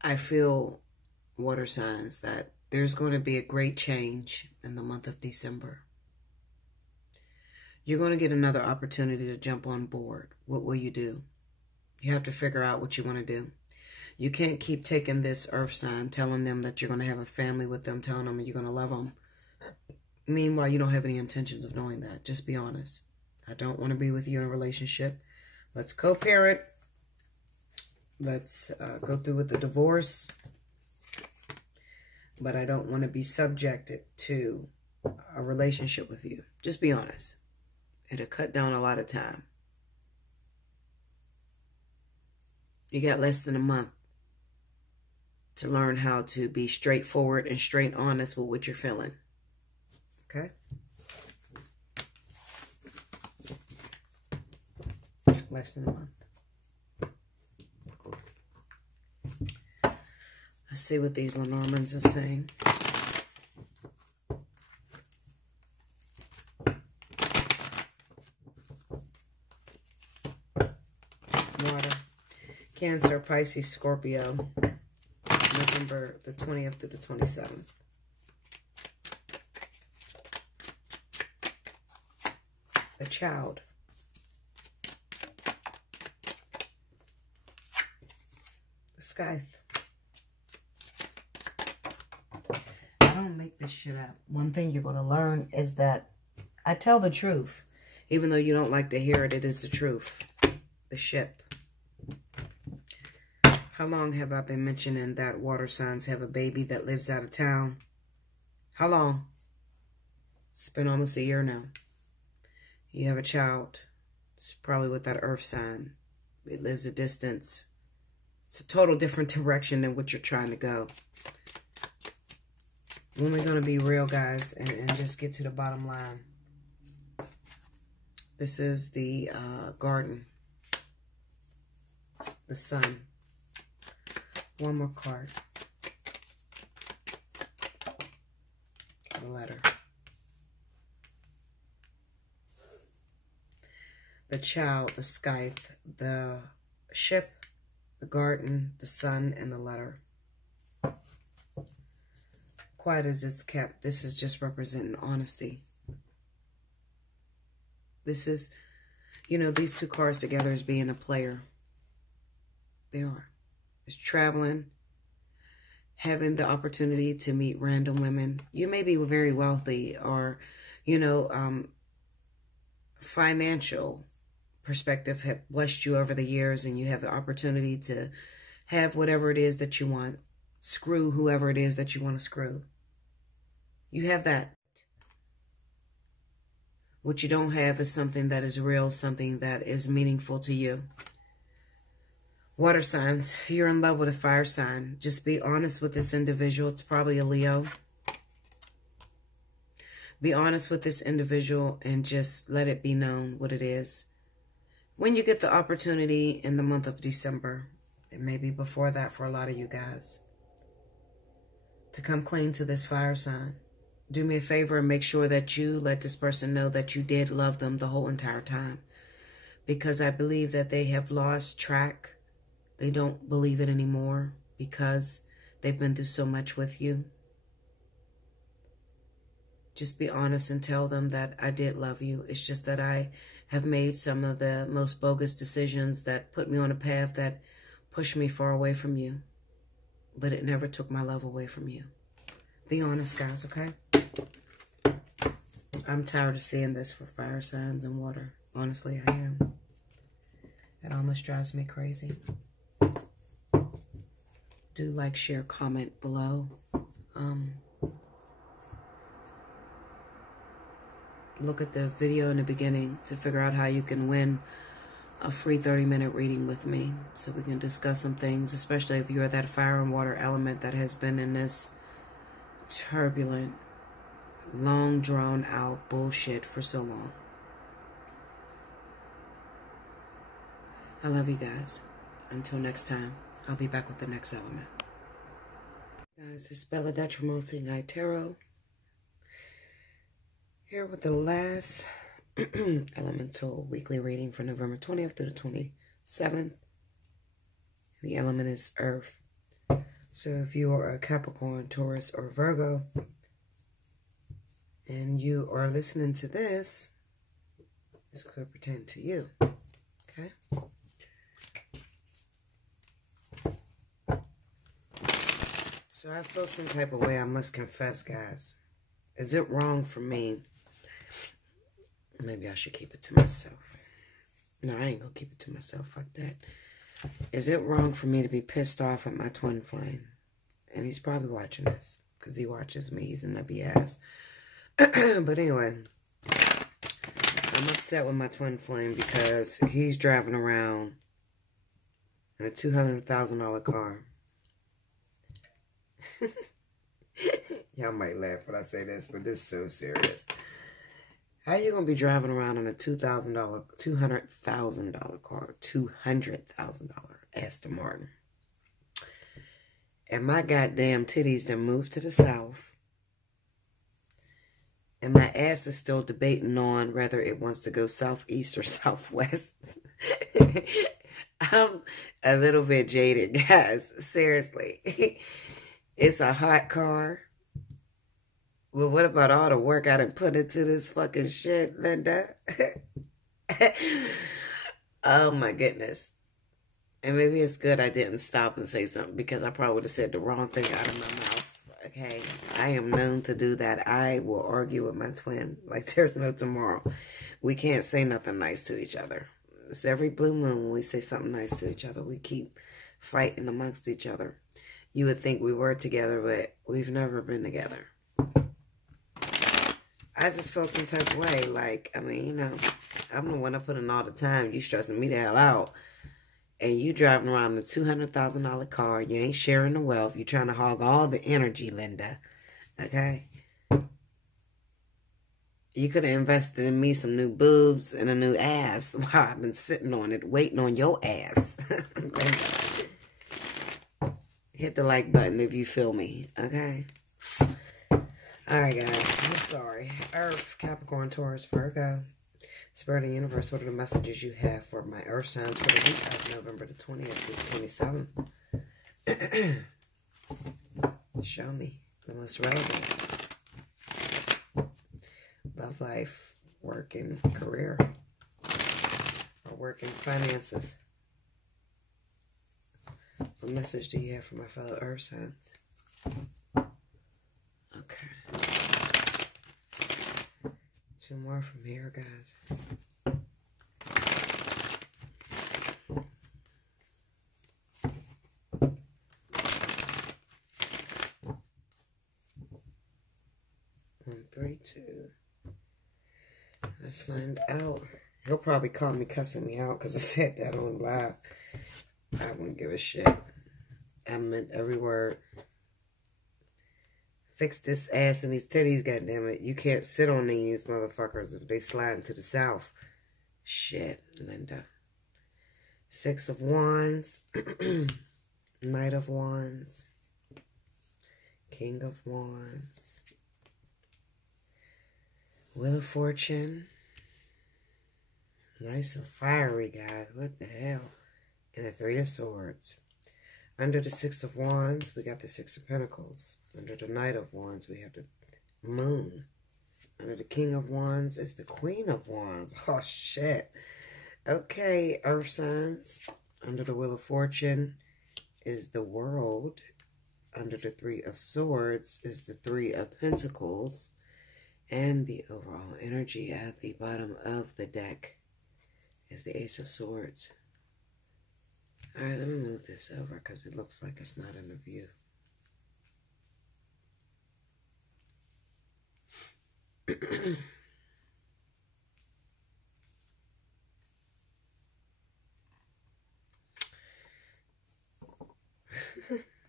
I feel, water signs, that there's going to be a great change in the month of December. You're going to get another opportunity to jump on board. What will you do? You have to figure out what you want to do. You can't keep taking this earth sign, telling them that you're going to have a family with them, telling them you're going to love them. Meanwhile, you don't have any intentions of doing that. Just be honest. I don't want to be with you in a relationship. Let's co-parent. Let's go through with the divorce. But I don't want to be subjected to a relationship with you. Just be honest. It'll cut down a lot of time. You got less than a month to learn how to be straightforward and straight honest with what you're feeling. Okay? Less than a month. Let's see what these Lenormands are saying. Water. Cancer, Pisces, Scorpio. November the 20th through the 27th. A child. The Scythe. I don't make this shit up. One thing you're going to learn is that I tell the truth. Even though you don't like to hear it, it is the truth. The Ship. How long have I been mentioning that water signs have a baby that lives out of town? How long? It's been almost a year now. You have a child. It's probably with that earth sign. It lives a distance. It's a total different direction than what you're trying to go. When we're going to be real, guys, and just get to the bottom line. This is the garden. The sun. One more card. The letter. The child, the scythe, the ship, the garden, the sun, and the letter. Quiet as it's kept. This is just representing honesty. This is, You know, these two cards together is being a player. They are. It's traveling, having the opportunity to meet random women. You may be very wealthy or, you know, financial perspective have blessed you over the years and you have the opportunity to have whatever it is that you want. Screw whoever it is that you want to screw. You have that. What you don't have is something that is real, something that is meaningful to you. Water signs, you're in love with a fire sign. Just be honest with this individual. It's probably a Leo. Be honest with this individual and just let it be known what it is. When you get the opportunity in the month of December, it may be before that for a lot of you guys, to come clean to this fire sign. Do me a favor and make sure that you let this person know that you did love them the whole entire time. Because I believe that they have lost track. They don't believe it anymore because they've been through so much with you. Just be honest and tell them that I did love you. It's just that I have made some of the most bogus decisions that put me on a path that pushed me far away from you. But it never took my love away from you. Be honest, guys, okay? I'm tired of seeing this for fire signs and water. Honestly, I am. It almost drives me crazy. Do like, share, comment below. Look at the video in the beginning to figure out how you can win a free 30-minute reading with me so we can discuss some things, especially if you're that fire and water element that has been in this turbulent, long drawn out bullshit for so long. I love you guys. Until next time, I'll be back with the next element. Guys, it's Bella Dutch from Allseeingeyetarot. Here with the last elemental weekly reading for November 20th through the 27th. The element is Earth. So if you are a Capricorn, Taurus, or Virgo, and you are listening to this, this could pertain to you. Okay? So I feel some type of way, I must confess, guys. Is it wrong for me? Maybe I should keep it to myself. No, I ain't gonna keep it to myself. Fuck that. Is it wrong for me to be pissed off at my twin flame? And he's probably watching this because he watches me. He's a nubby ass. But anyway, I'm upset with my twin flame because he's driving around in a $200,000 car. Y'all might laugh when I say this, but this is so serious. How you gonna be driving around in a $200,000 car, $200,000 Aston Martin, and my goddamn titties done moved to the south, and my ass is still debating on whether it wants to go southeast or southwest? I'm a little bit jaded, guys. Seriously. It's a hot car. Well, what about all the work I done put into this fucking shit, Linda? Oh, my goodness. And maybe it's good I didn't stop and say something because I probably would have said the wrong thing out of my mouth. Okay? I am known to do that. I will argue with my twin like there's no tomorrow. We can't say nothing nice to each other. It's every blue moon when we say something nice to each other. We keep fighting amongst each other. You would think we were together, but we've never been together. I just felt some type of way. Like, I mean, you know, I'm the one I put in all the time. You stressing me the hell out. And you driving around in a $200,000 car. You ain't sharing the wealth. You trying to hog all the energy, Linda. Okay? You could have invested in me some new boobs and a new ass while I've been sitting on it, waiting on your ass. Hit the like button if you feel me. Okay? Alright, guys. I'm sorry. Earth, Capricorn, Taurus, Virgo. Spirit of the universe, what are the messages you have for my earth signs for the week of November the 20th to the 27th? Show me the most relevant. Love life, work, and career. work and finances. What message do you have for my fellow earth signs? Okay. 2 more from here, guys. One, 3, 2. Let's find out. He'll probably call me cussing me out because I said that on live. I wouldn't give a shit. I meant every word. Fix this ass and these titties, goddammit. You can't sit on these motherfuckers if they slide into the south. Shit, Linda. 6 of Wands. Knight of Wands. King of Wands. Wheel of Fortune. Nice and fiery, guys. What the hell? And the 3 of Swords. Under the 6 of Wands, we got the 6 of Pentacles. Under the Knight of Wands, we have the Moon. Under the King of Wands is the Queen of Wands. Oh, shit. Okay, Earth signs. Under the Wheel of Fortune is the World. Under the 3 of Swords is the 3 of Pentacles. And the overall energy at the bottom of the deck is the Ace of Swords. Alright, let me move this over because it looks like it's not in the view.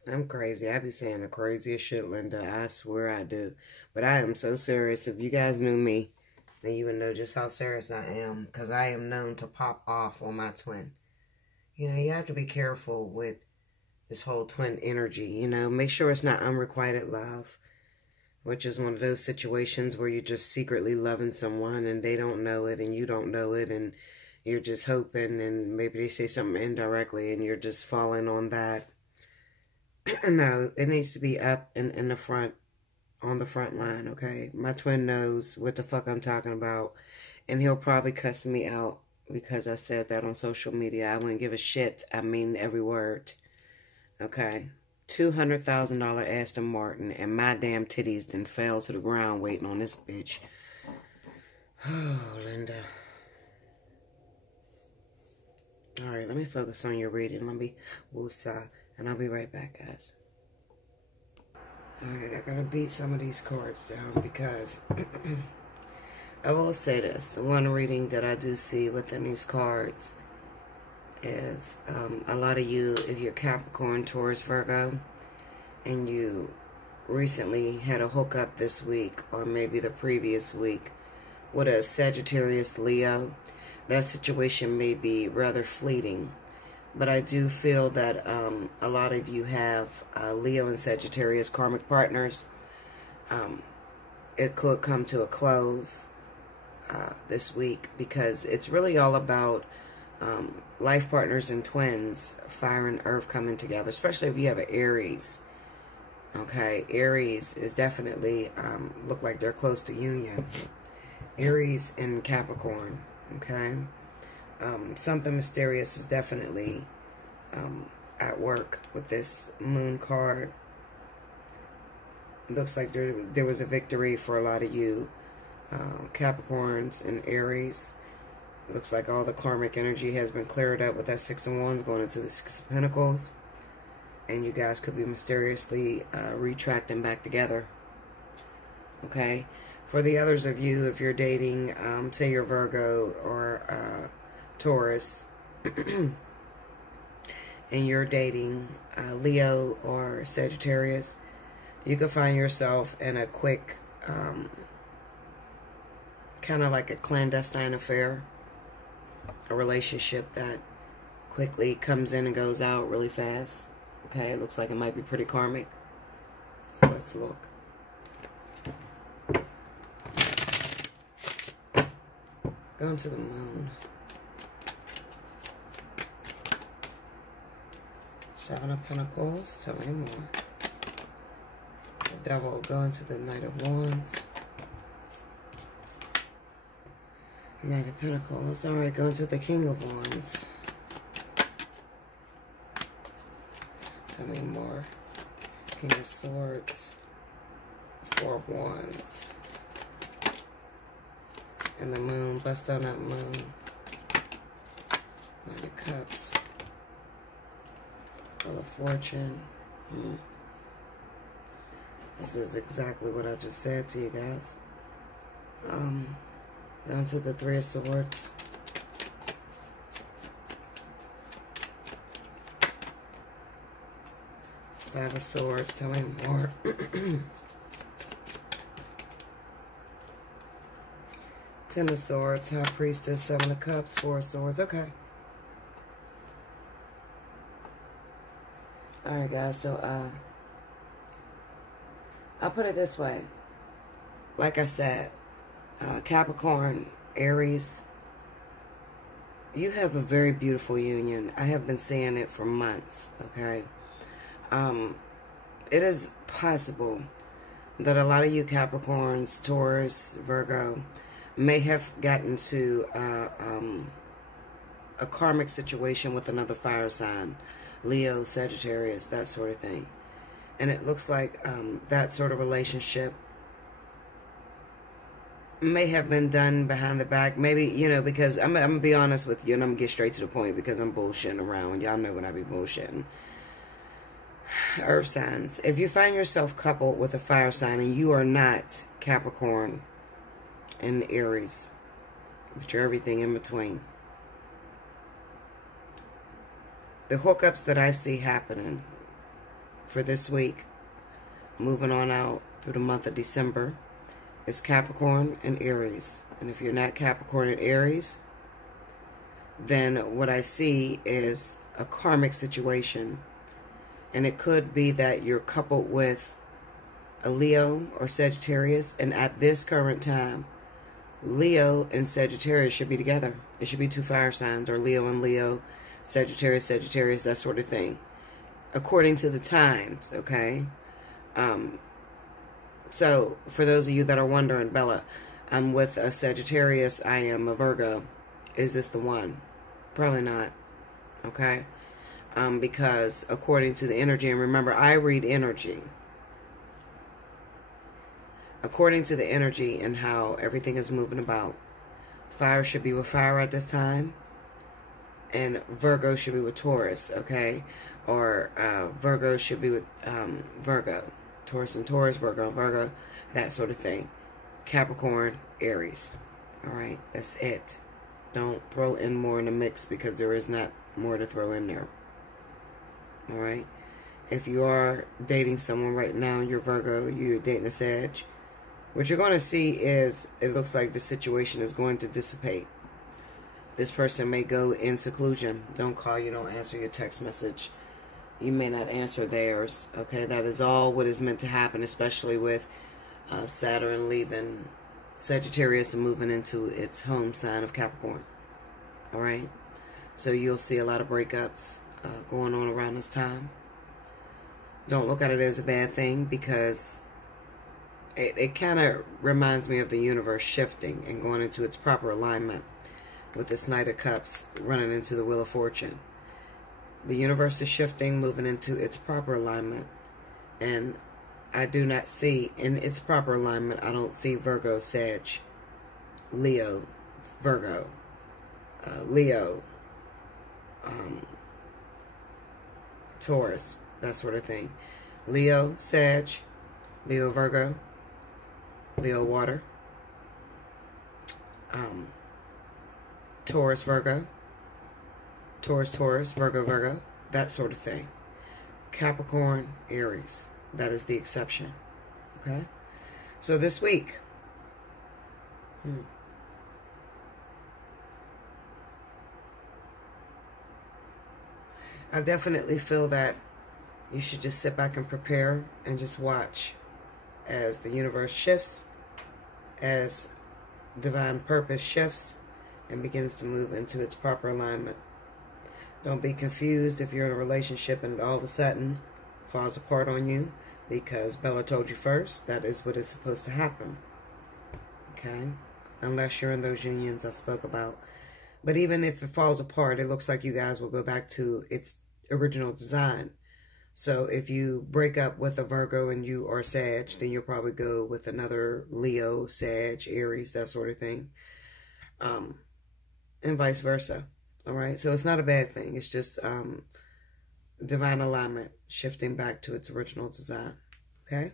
I'm crazy. I be saying the craziest shit, Linda. I swear I do. But I am so serious. If you guys knew me, then you would know just how serious I am. Because I am known to pop off on my twin. You know, you have to be careful with this whole twin energy. You know, make sure it's not unrequited love. Which is one of those situations where you're just secretly loving someone and they don't know it and you don't know it. And you're just hoping and maybe they say something indirectly and you're just falling on that. No, it needs to be up in the front, on the front line, okay? My twin knows what the fuck I'm talking about, and he'll probably cuss me out because I said that on social media. I wouldn't give a shit. I mean every word, okay? $200,000 Aston Martin, and my damn titties done fell to the ground waiting on this bitch. Oh, Linda. All right, let me focus on your reading. Let me woosah. And I'll be right back, guys. Alright, I gotta beat some of these cards down because I will say this. The one reading that I do see within these cards is a lot of you, if you're Capricorn, Taurus, Virgo, and you recently had a hookup this week or maybe the previous week with a Sagittarius, Leo, that situation may be rather fleeting. But I do feel that a lot of you have Leo and Sagittarius karmic partners. It could come to a close this week because it's really all about life partners and twins, fire and earth coming together, especially if you have an Aries. Okay, Aries is definitely, look like they're close to union. Aries and Capricorn, okay? Something mysterious is definitely at work with this moon card. It looks like there was a victory for a lot of you Capricorns and Aries. It looks like all the karmic energy has been cleared up with that 6 of Wands going into the 6 of Pentacles. And you guys could be mysteriously retracting back together. Okay? For the others of you, if you're dating, say you're Virgo or Taurus, and you're dating Leo or Sagittarius, you could find yourself in a quick, kind of like a clandestine affair, a relationship that quickly comes in and goes out really fast. Okay, it looks like it might be pretty karmic. So let's look. Going to the moon. 7 of Pentacles. Tell me more. The Devil going to the Knight of Wands. Knight of Pentacles. All right, going to the King of Wands. Tell me more. King of Swords. Four of Wands. And the Moon. Bust on that Moon. Nine of Cups. Wheel of Fortune. This is exactly what I just said to you guys. Down to the Three of Swords. Five of Swords. Tell me more. Ten of Swords. High Priestess. Seven of Cups. Four of Swords. Okay. Alright, guys. So, I'll put it this way. Like I said, Capricorn, Aries, you have a very beautiful union. I have been seeing it for months, okay? It is possible that a lot of you Capricorns, Taurus, Virgo, may have gotten to a karmic situation with another fire sign, Leo, Sagittarius, that sort of thing. And it looks like that sort of relationship may have been done behind the back. Maybe, you know, because I'm going to be honest with you, and I'm going to get straight to the point because I'm bullshitting around. Y'all know when I be bullshitting. Earth signs. If you find yourself coupled with a fire sign and you are not Capricorn and Aries, but you're everything in between, the hookups that I see happening for this week, moving on out through the month of December, is Capricorn and Aries. And if you're not Capricorn and Aries, then what I see is a karmic situation. And it could be that you're coupled with a Leo or Sagittarius, and at this current time, Leo and Sagittarius should be together. It should be two fire signs, or Leo and Leo, Sagittarius, Sagittarius, that sort of thing. According to the times, okay? So, for those of you that are wondering, Bella, I'm with a Sagittarius, I am a Virgo. Is this the one? Probably not, okay? Because according to the energy, and remember, I read energy. According to the energy and how everything is moving about, fire should be with fire at this time, and Virgo should be with Taurus, okay? Or Virgo should be with Virgo. Taurus and Taurus, Virgo and Virgo, that sort of thing. Capricorn, Aries. All right, that's it. Don't throw in more in the mix because there is not more to throw in there. All right? If you are dating someone right now, you're Virgo, you're dating a Sag, what you're going to see is it looks like the situation is going to dissipate. This person may go in seclusion. Don't call you, don't answer your text message. You may not answer theirs, okay? That is all what is meant to happen, especially with Saturn leaving Sagittarius and moving into its home sign of Capricorn, all right? So you'll see a lot of breakups going on around this time. Don't look at it as a bad thing because it kind of reminds me of the universe shifting and going into its proper alignment with this Knight of Cups running into the Wheel of Fortune. The universe is shifting, moving into its proper alignment. And I do not see, in its proper alignment, I don't see Virgo, Sag, Leo, Virgo, Leo, Taurus, that sort of thing. Leo, Sag, Leo, Virgo, Leo, Water, Taurus, Virgo, Taurus, Taurus, Virgo, Virgo, that sort of thing. Capricorn, Aries, that is the exception. Okay? So this week, I definitely feel that you should just sit back and prepare and just watch as the universe shifts, as divine purpose shifts and begins to move into its proper alignment. Don't be confused if you're in a relationship and it all of a sudden falls apart on you, because Bella told you first, that is what is supposed to happen. Okay? unless you're in those unions I spoke about. But even if it falls apart, it looks like you guys will go back to its original design. So if you break up with a Virgo and you are Sag, then you'll probably go with another Leo, Sag, Aries, that sort of thing. And vice versa. All right. So it's not a bad thing. It's just divine alignment, shifting back to its original design. Okay.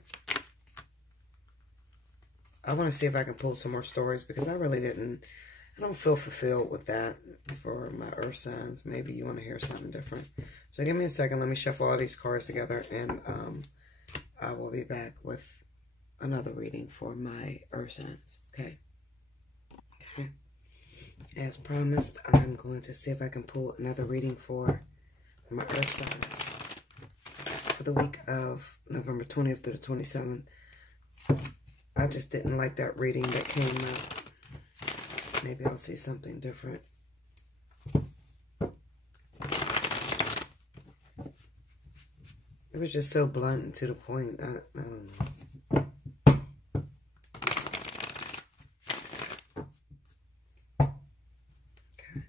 I want to see if I can pull some more stories because I don't feel fulfilled with that for my earth signs. Maybe you want to hear something different. So give me a second. Let me shuffle all these cards together, and I will be back with another reading for my earth signs. Okay. Okay. As promised, I'm going to see if I can pull another reading for my earth signs for the week of November 20th to the 27th. I just didn't like that reading that came up. Maybe I'll see something different. It was just so blunt and to the point. I don't know. Okay.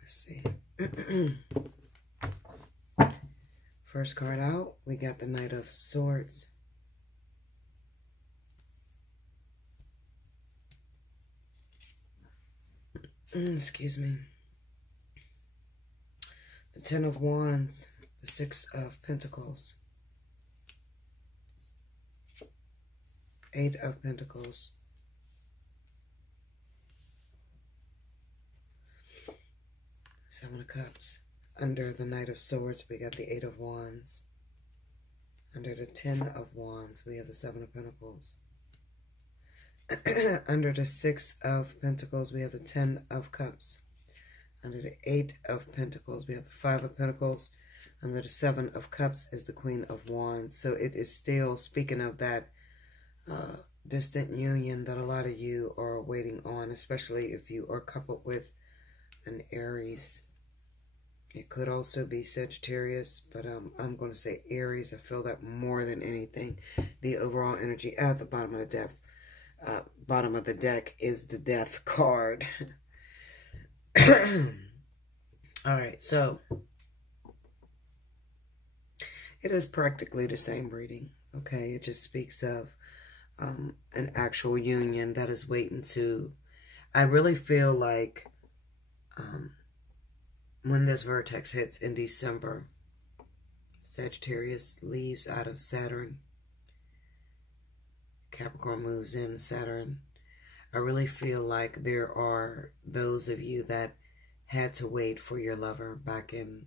Let's see. First card out, we got the Knight of Swords. Excuse me. The Ten of Wands, the Six of Pentacles, Eight of Pentacles, Seven of Cups. Under the Knight of Swords, we got the Eight of Wands. Under the Ten of Wands, we have the Seven of Pentacles. Under the Six of Pentacles, we have the Ten of Cups. Under the Eight of Pentacles, we have the Five of Pentacles. Under the Seven of Cups is the Queen of Wands. So it is still speaking of that distant union that a lot of you are waiting on, especially if you are coupled with an Aries. It could also be Sagittarius, but I'm going to say Aries. I feel that more than anything. The overall energy at the bottom of the deck. Bottom of the deck is the Death card. All right, so it is practically the same reading. Okay, it just speaks of an actual union that is waiting to. I really feel like when this vertex hits in December, Sagittarius leaves out of Saturn. Capricorn moves in Saturn. I really feel like there are those of you that had to wait for your lover back in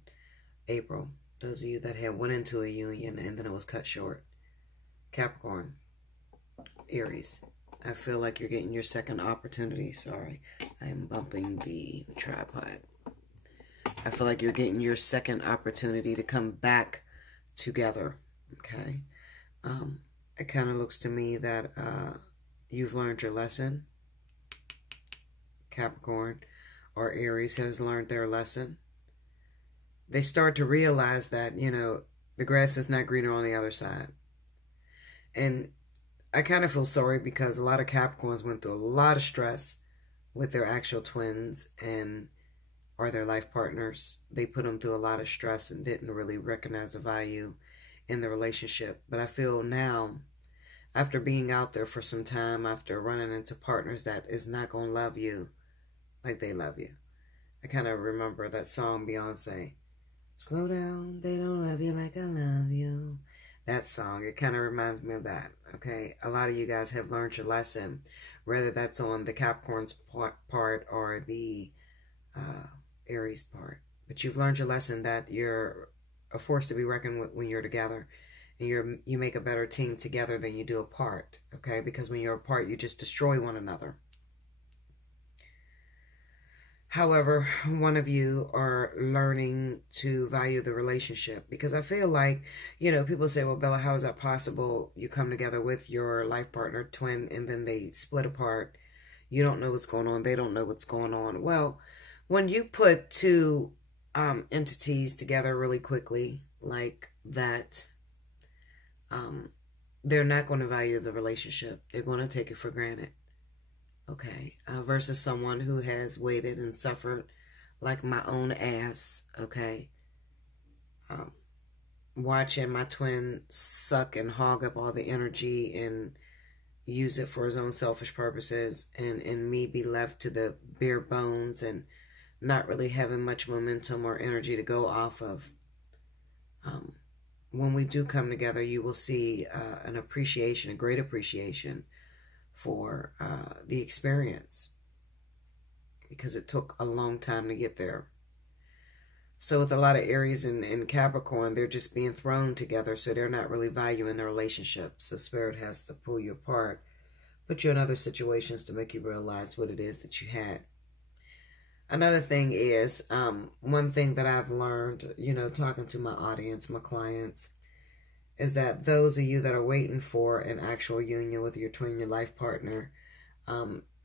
April. Those of you that had went into a union and then it was cut short. Capricorn, Aries. I feel like you're getting your second opportunity. Sorry, I am bumping the tripod. I feel like you're getting your second opportunity to come back together. Okay. It kind of looks to me that you've learned your lesson. Capricorn or Aries has learned their lesson. They start to realize that, you know, the grass is not greener on the other side. And I kind of feel sorry because a lot of Capricorns went through a lot of stress with their actual twins and or their life partners. They put them through a lot of stress and didn't really recognize the value in the relationship. But I feel now, after being out there for some time, after running into partners that is not going to love you like they love you. I kind of remember that song, Beyonce. Slow down, they don't love you like I love you. That song, it kind of reminds me of that, okay? A lot of you guys have learned your lesson, whether that's on the Capricorn's part or the Aries part. But you've learned your lesson that you're a force to be reckoned with when you're together. And you make a better team together than you do apart, okay? Because when you're apart, you just destroy one another. However, one of you are learning to value the relationship. Because I feel like, you know, people say, well, Bella, how is that possible? You come together with your life partner, twin, and then they split apart. You don't know what's going on. They don't know what's going on. Well, when you put two entities together really quickly like that, they're not going to value the relationship. They're going to take it for granted. okay, versus someone who has waited and suffered like my own ass, okay, watching my twin suck and hog up all the energy and use it for his own selfish purposes, and me be left to the bare bones and not really having much momentum or energy to go off of. When we do come together, you will see an appreciation, a great appreciation for the experience, because it took a long time to get there. So with a lot of Aries and Capricorn, they're just being thrown together, so they're not really valuing the relationship. So Spirit has to pull you apart, put you in other situations to make you realize what it is that you had. Another thing is, one thing that I've learned, you know, talking to my audience, my clients, is that those of you that are waiting for an actual union with your twin, your life partner,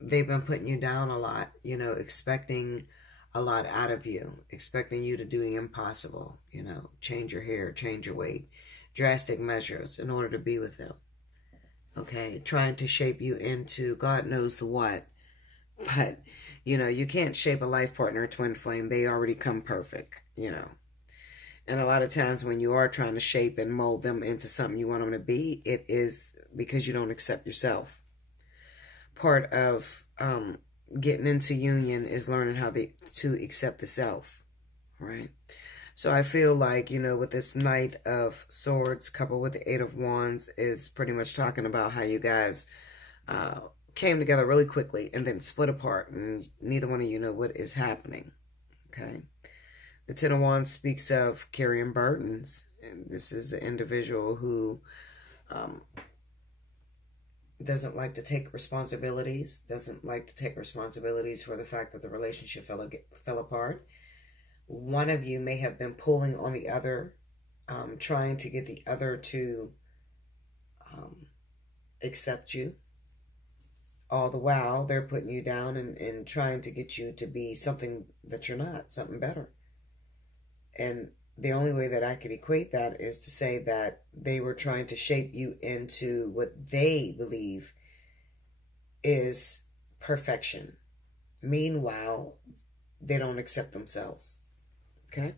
they've been putting you down a lot, you know, expecting a lot out of you, expecting you to do the impossible, you know, change your hair, change your weight, drastic measures in order to be with them. Okay, trying to shape you into God knows what. But, you know, you can't shape a life partner, a twin flame. They already come perfect, you know. And a lot of times when you are trying to shape and mold them into something you want them to be, it is because you don't accept yourself. Part of getting into union is learning how to accept the self, right? So I feel like, you know, with this Knight of Swords coupled with the Eight of Wands is pretty much talking about how you guys came together really quickly and then split apart, and neither one of you know what is happening, okay? The Ten of Wands speaks of carrying burdens, and this is an individual who doesn't like to take responsibilities, doesn't like to take responsibilities for the fact that the relationship fell apart. One of you may have been pulling on the other, trying to get the other to accept you. All the while, they're putting you down and trying to get you to be something that you're not, something better. And the only way that I could equate that is to say that they were trying to shape you into what they believe is perfection. Meanwhile, they don't accept themselves. Okay?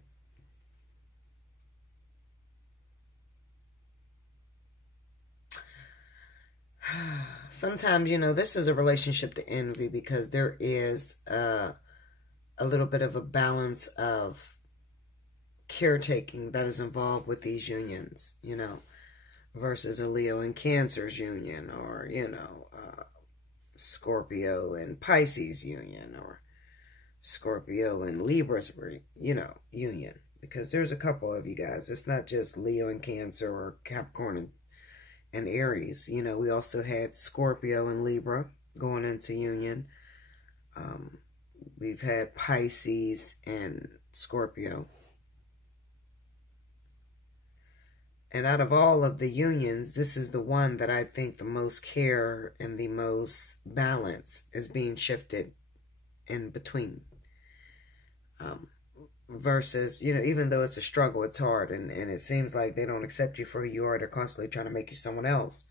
Sometimes, you know, this is a relationship to envy, because there is a little bit of a balance of caretaking that is involved with these unions, you know, versus a Leo and Cancer's union, or, you know, Scorpio and Pisces union, or Scorpio and Libra's, you know, union. Because there's a couple of you guys. It's not just Leo and Cancer or Capricorn and Aries. You know, we also had Scorpio and Libra going into union. We've had Pisces and Scorpio. And out of all of the unions, this is the one that I think the most care and the most balance is being shifted in between. Versus, you know, even though it's a struggle, it's hard, and it seems like they don't accept you for who you are. They're constantly trying to make you someone else.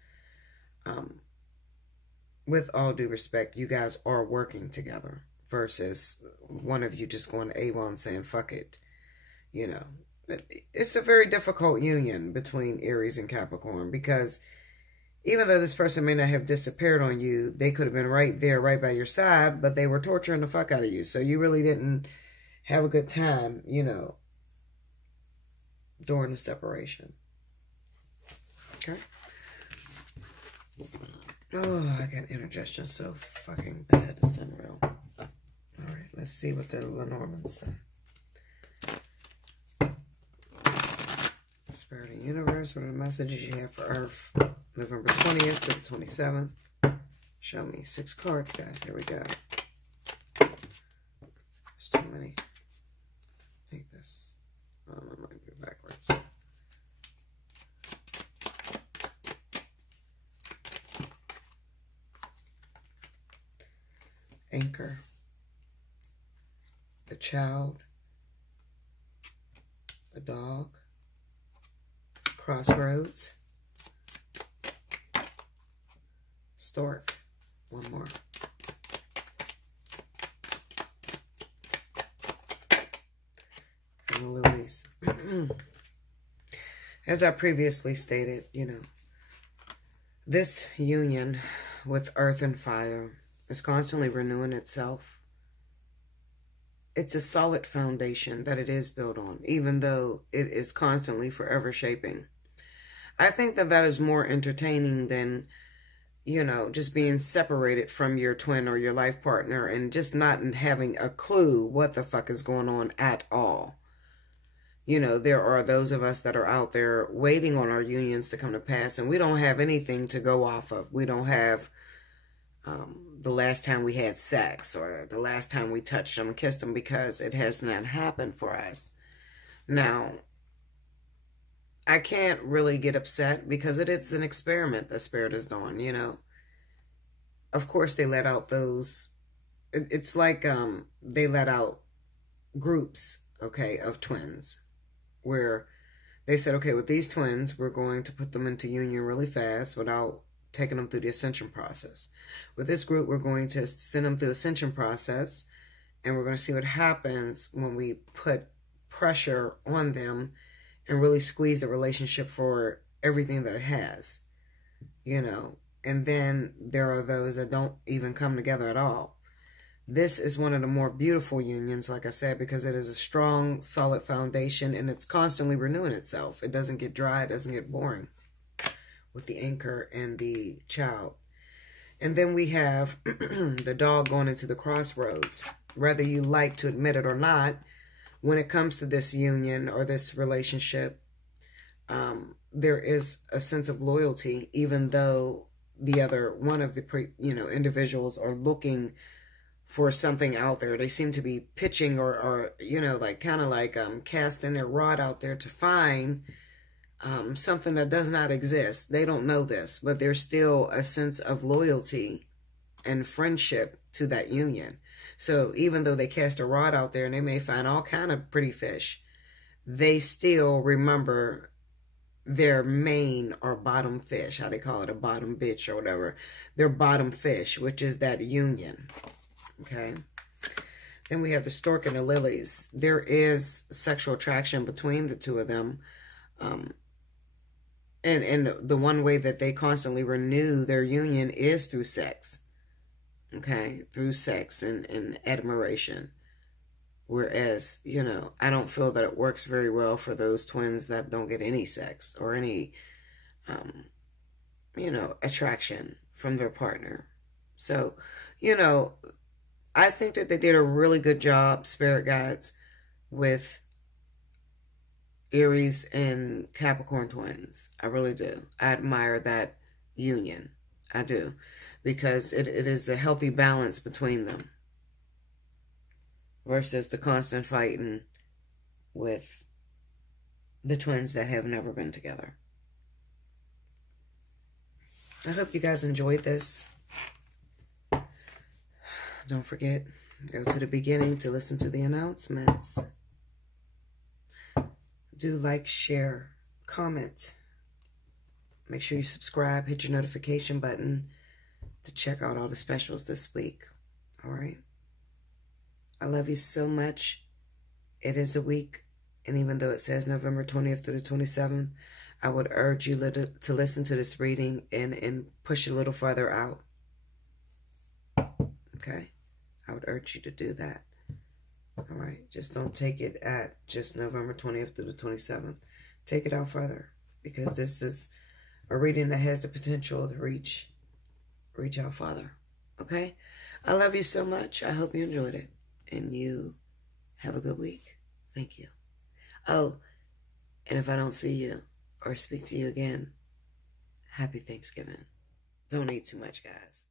With all due respect, you guys are working together, versus one of you just going to A1 saying, fuck it. You know, it's a very difficult union between Aries and Capricorn, because even though this person may not have disappeared on you, they could have been right there, right by your side, but they were torturing the fuck out of you. So you really didn't have a good time, you know, during the separation. Okay? Oh, I got indigestion so fucking bad. It's unreal. Alright, let's see what the Lenormands say. Spirit and Universe, what are the messages you have for Earth? November 20th to the 27th. Show me 6 cards, guys. Here we go. There's too many. Take this. I might be backwards. Anchor. The Child. The Dog. Crossroads. Stork. One more. as I previously stated, this union with earth and fire is constantly renewing itself. It's a solid foundation that it is built on, even though it is constantly forever shaping. I think that that is more entertaining than, just being separated from your twin or your life partner and just not having a clue what the fuck is going on at all. There are those of us that are out there waiting on our unions to come to pass, and we don't have anything to go off of. We don't have the last time we had sex or the last time we touched them and kissed them, because it has not happened for us. Now, I can't really get upset because it is an experiment that Spirit is doing, Of course, they let out those, it's like they let out groups, okay, of twins, where they said, okay, with these twins, we're going to put them into union really fast without taking them through the ascension process. With this group, we're going to send them through the ascension process, and we're going to see what happens when we put pressure on them and really squeeze the relationship for everything that it has, And then there are those that don't even come together at all. This is one of the more beautiful unions, like I said, because it is a strong, solid foundation, and it's constantly renewing itself. It doesn't get dry, it doesn't get boring with the anchor and the child. And then we have the dog going into the crossroads. Whether you like to admit it or not, when it comes to this union or this relationship, there is a sense of loyalty, even though the other one of the individuals are looking for something out there. They seem to be pitching or casting their rod out there to find something that does not exist. They don't know this, but there's still a sense of loyalty and friendship to that union. So even though they cast a rod out there and they may find all kind of pretty fish, they still remember their main or bottom fish, how they call it, a bottom bitch or whatever, their bottom fish, which is that union. Okay. Then we have the stork and the lilies. There is sexual attraction between the two of them. And the one way that they constantly renew their union is through sex. Okay. Through sex and admiration. Whereas, I don't feel that it works very well for those twins that don't get any sex or any, attraction from their partner. So, I think that they did a really good job, spirit guides, with Aries and Capricorn twins. I really do. I admire that union. I do. Because it is a healthy balance between them. Versus the constant fighting with the twins that have never been together. I hope you guys enjoyed this. Don't forget, go to the beginning to listen to the announcements. Do like, share, comment. Make sure you subscribe, hit your notification button to check out all the specials this week. All right? I love you so much. It is a week, and even though it says November 20th through the 27th, I would urge you to listen to this reading and push it a little further out. Okay? I would urge you to do that. All right? Just don't take it at just November 20th through the 27th. Take it out further, because this is a reading that has the potential to reach out farther. Okay? I love you so much. I hope you enjoyed it. And you have a good week. Thank you. Oh, and if I don't see you or speak to you again, happy Thanksgiving. Don't eat too much, guys.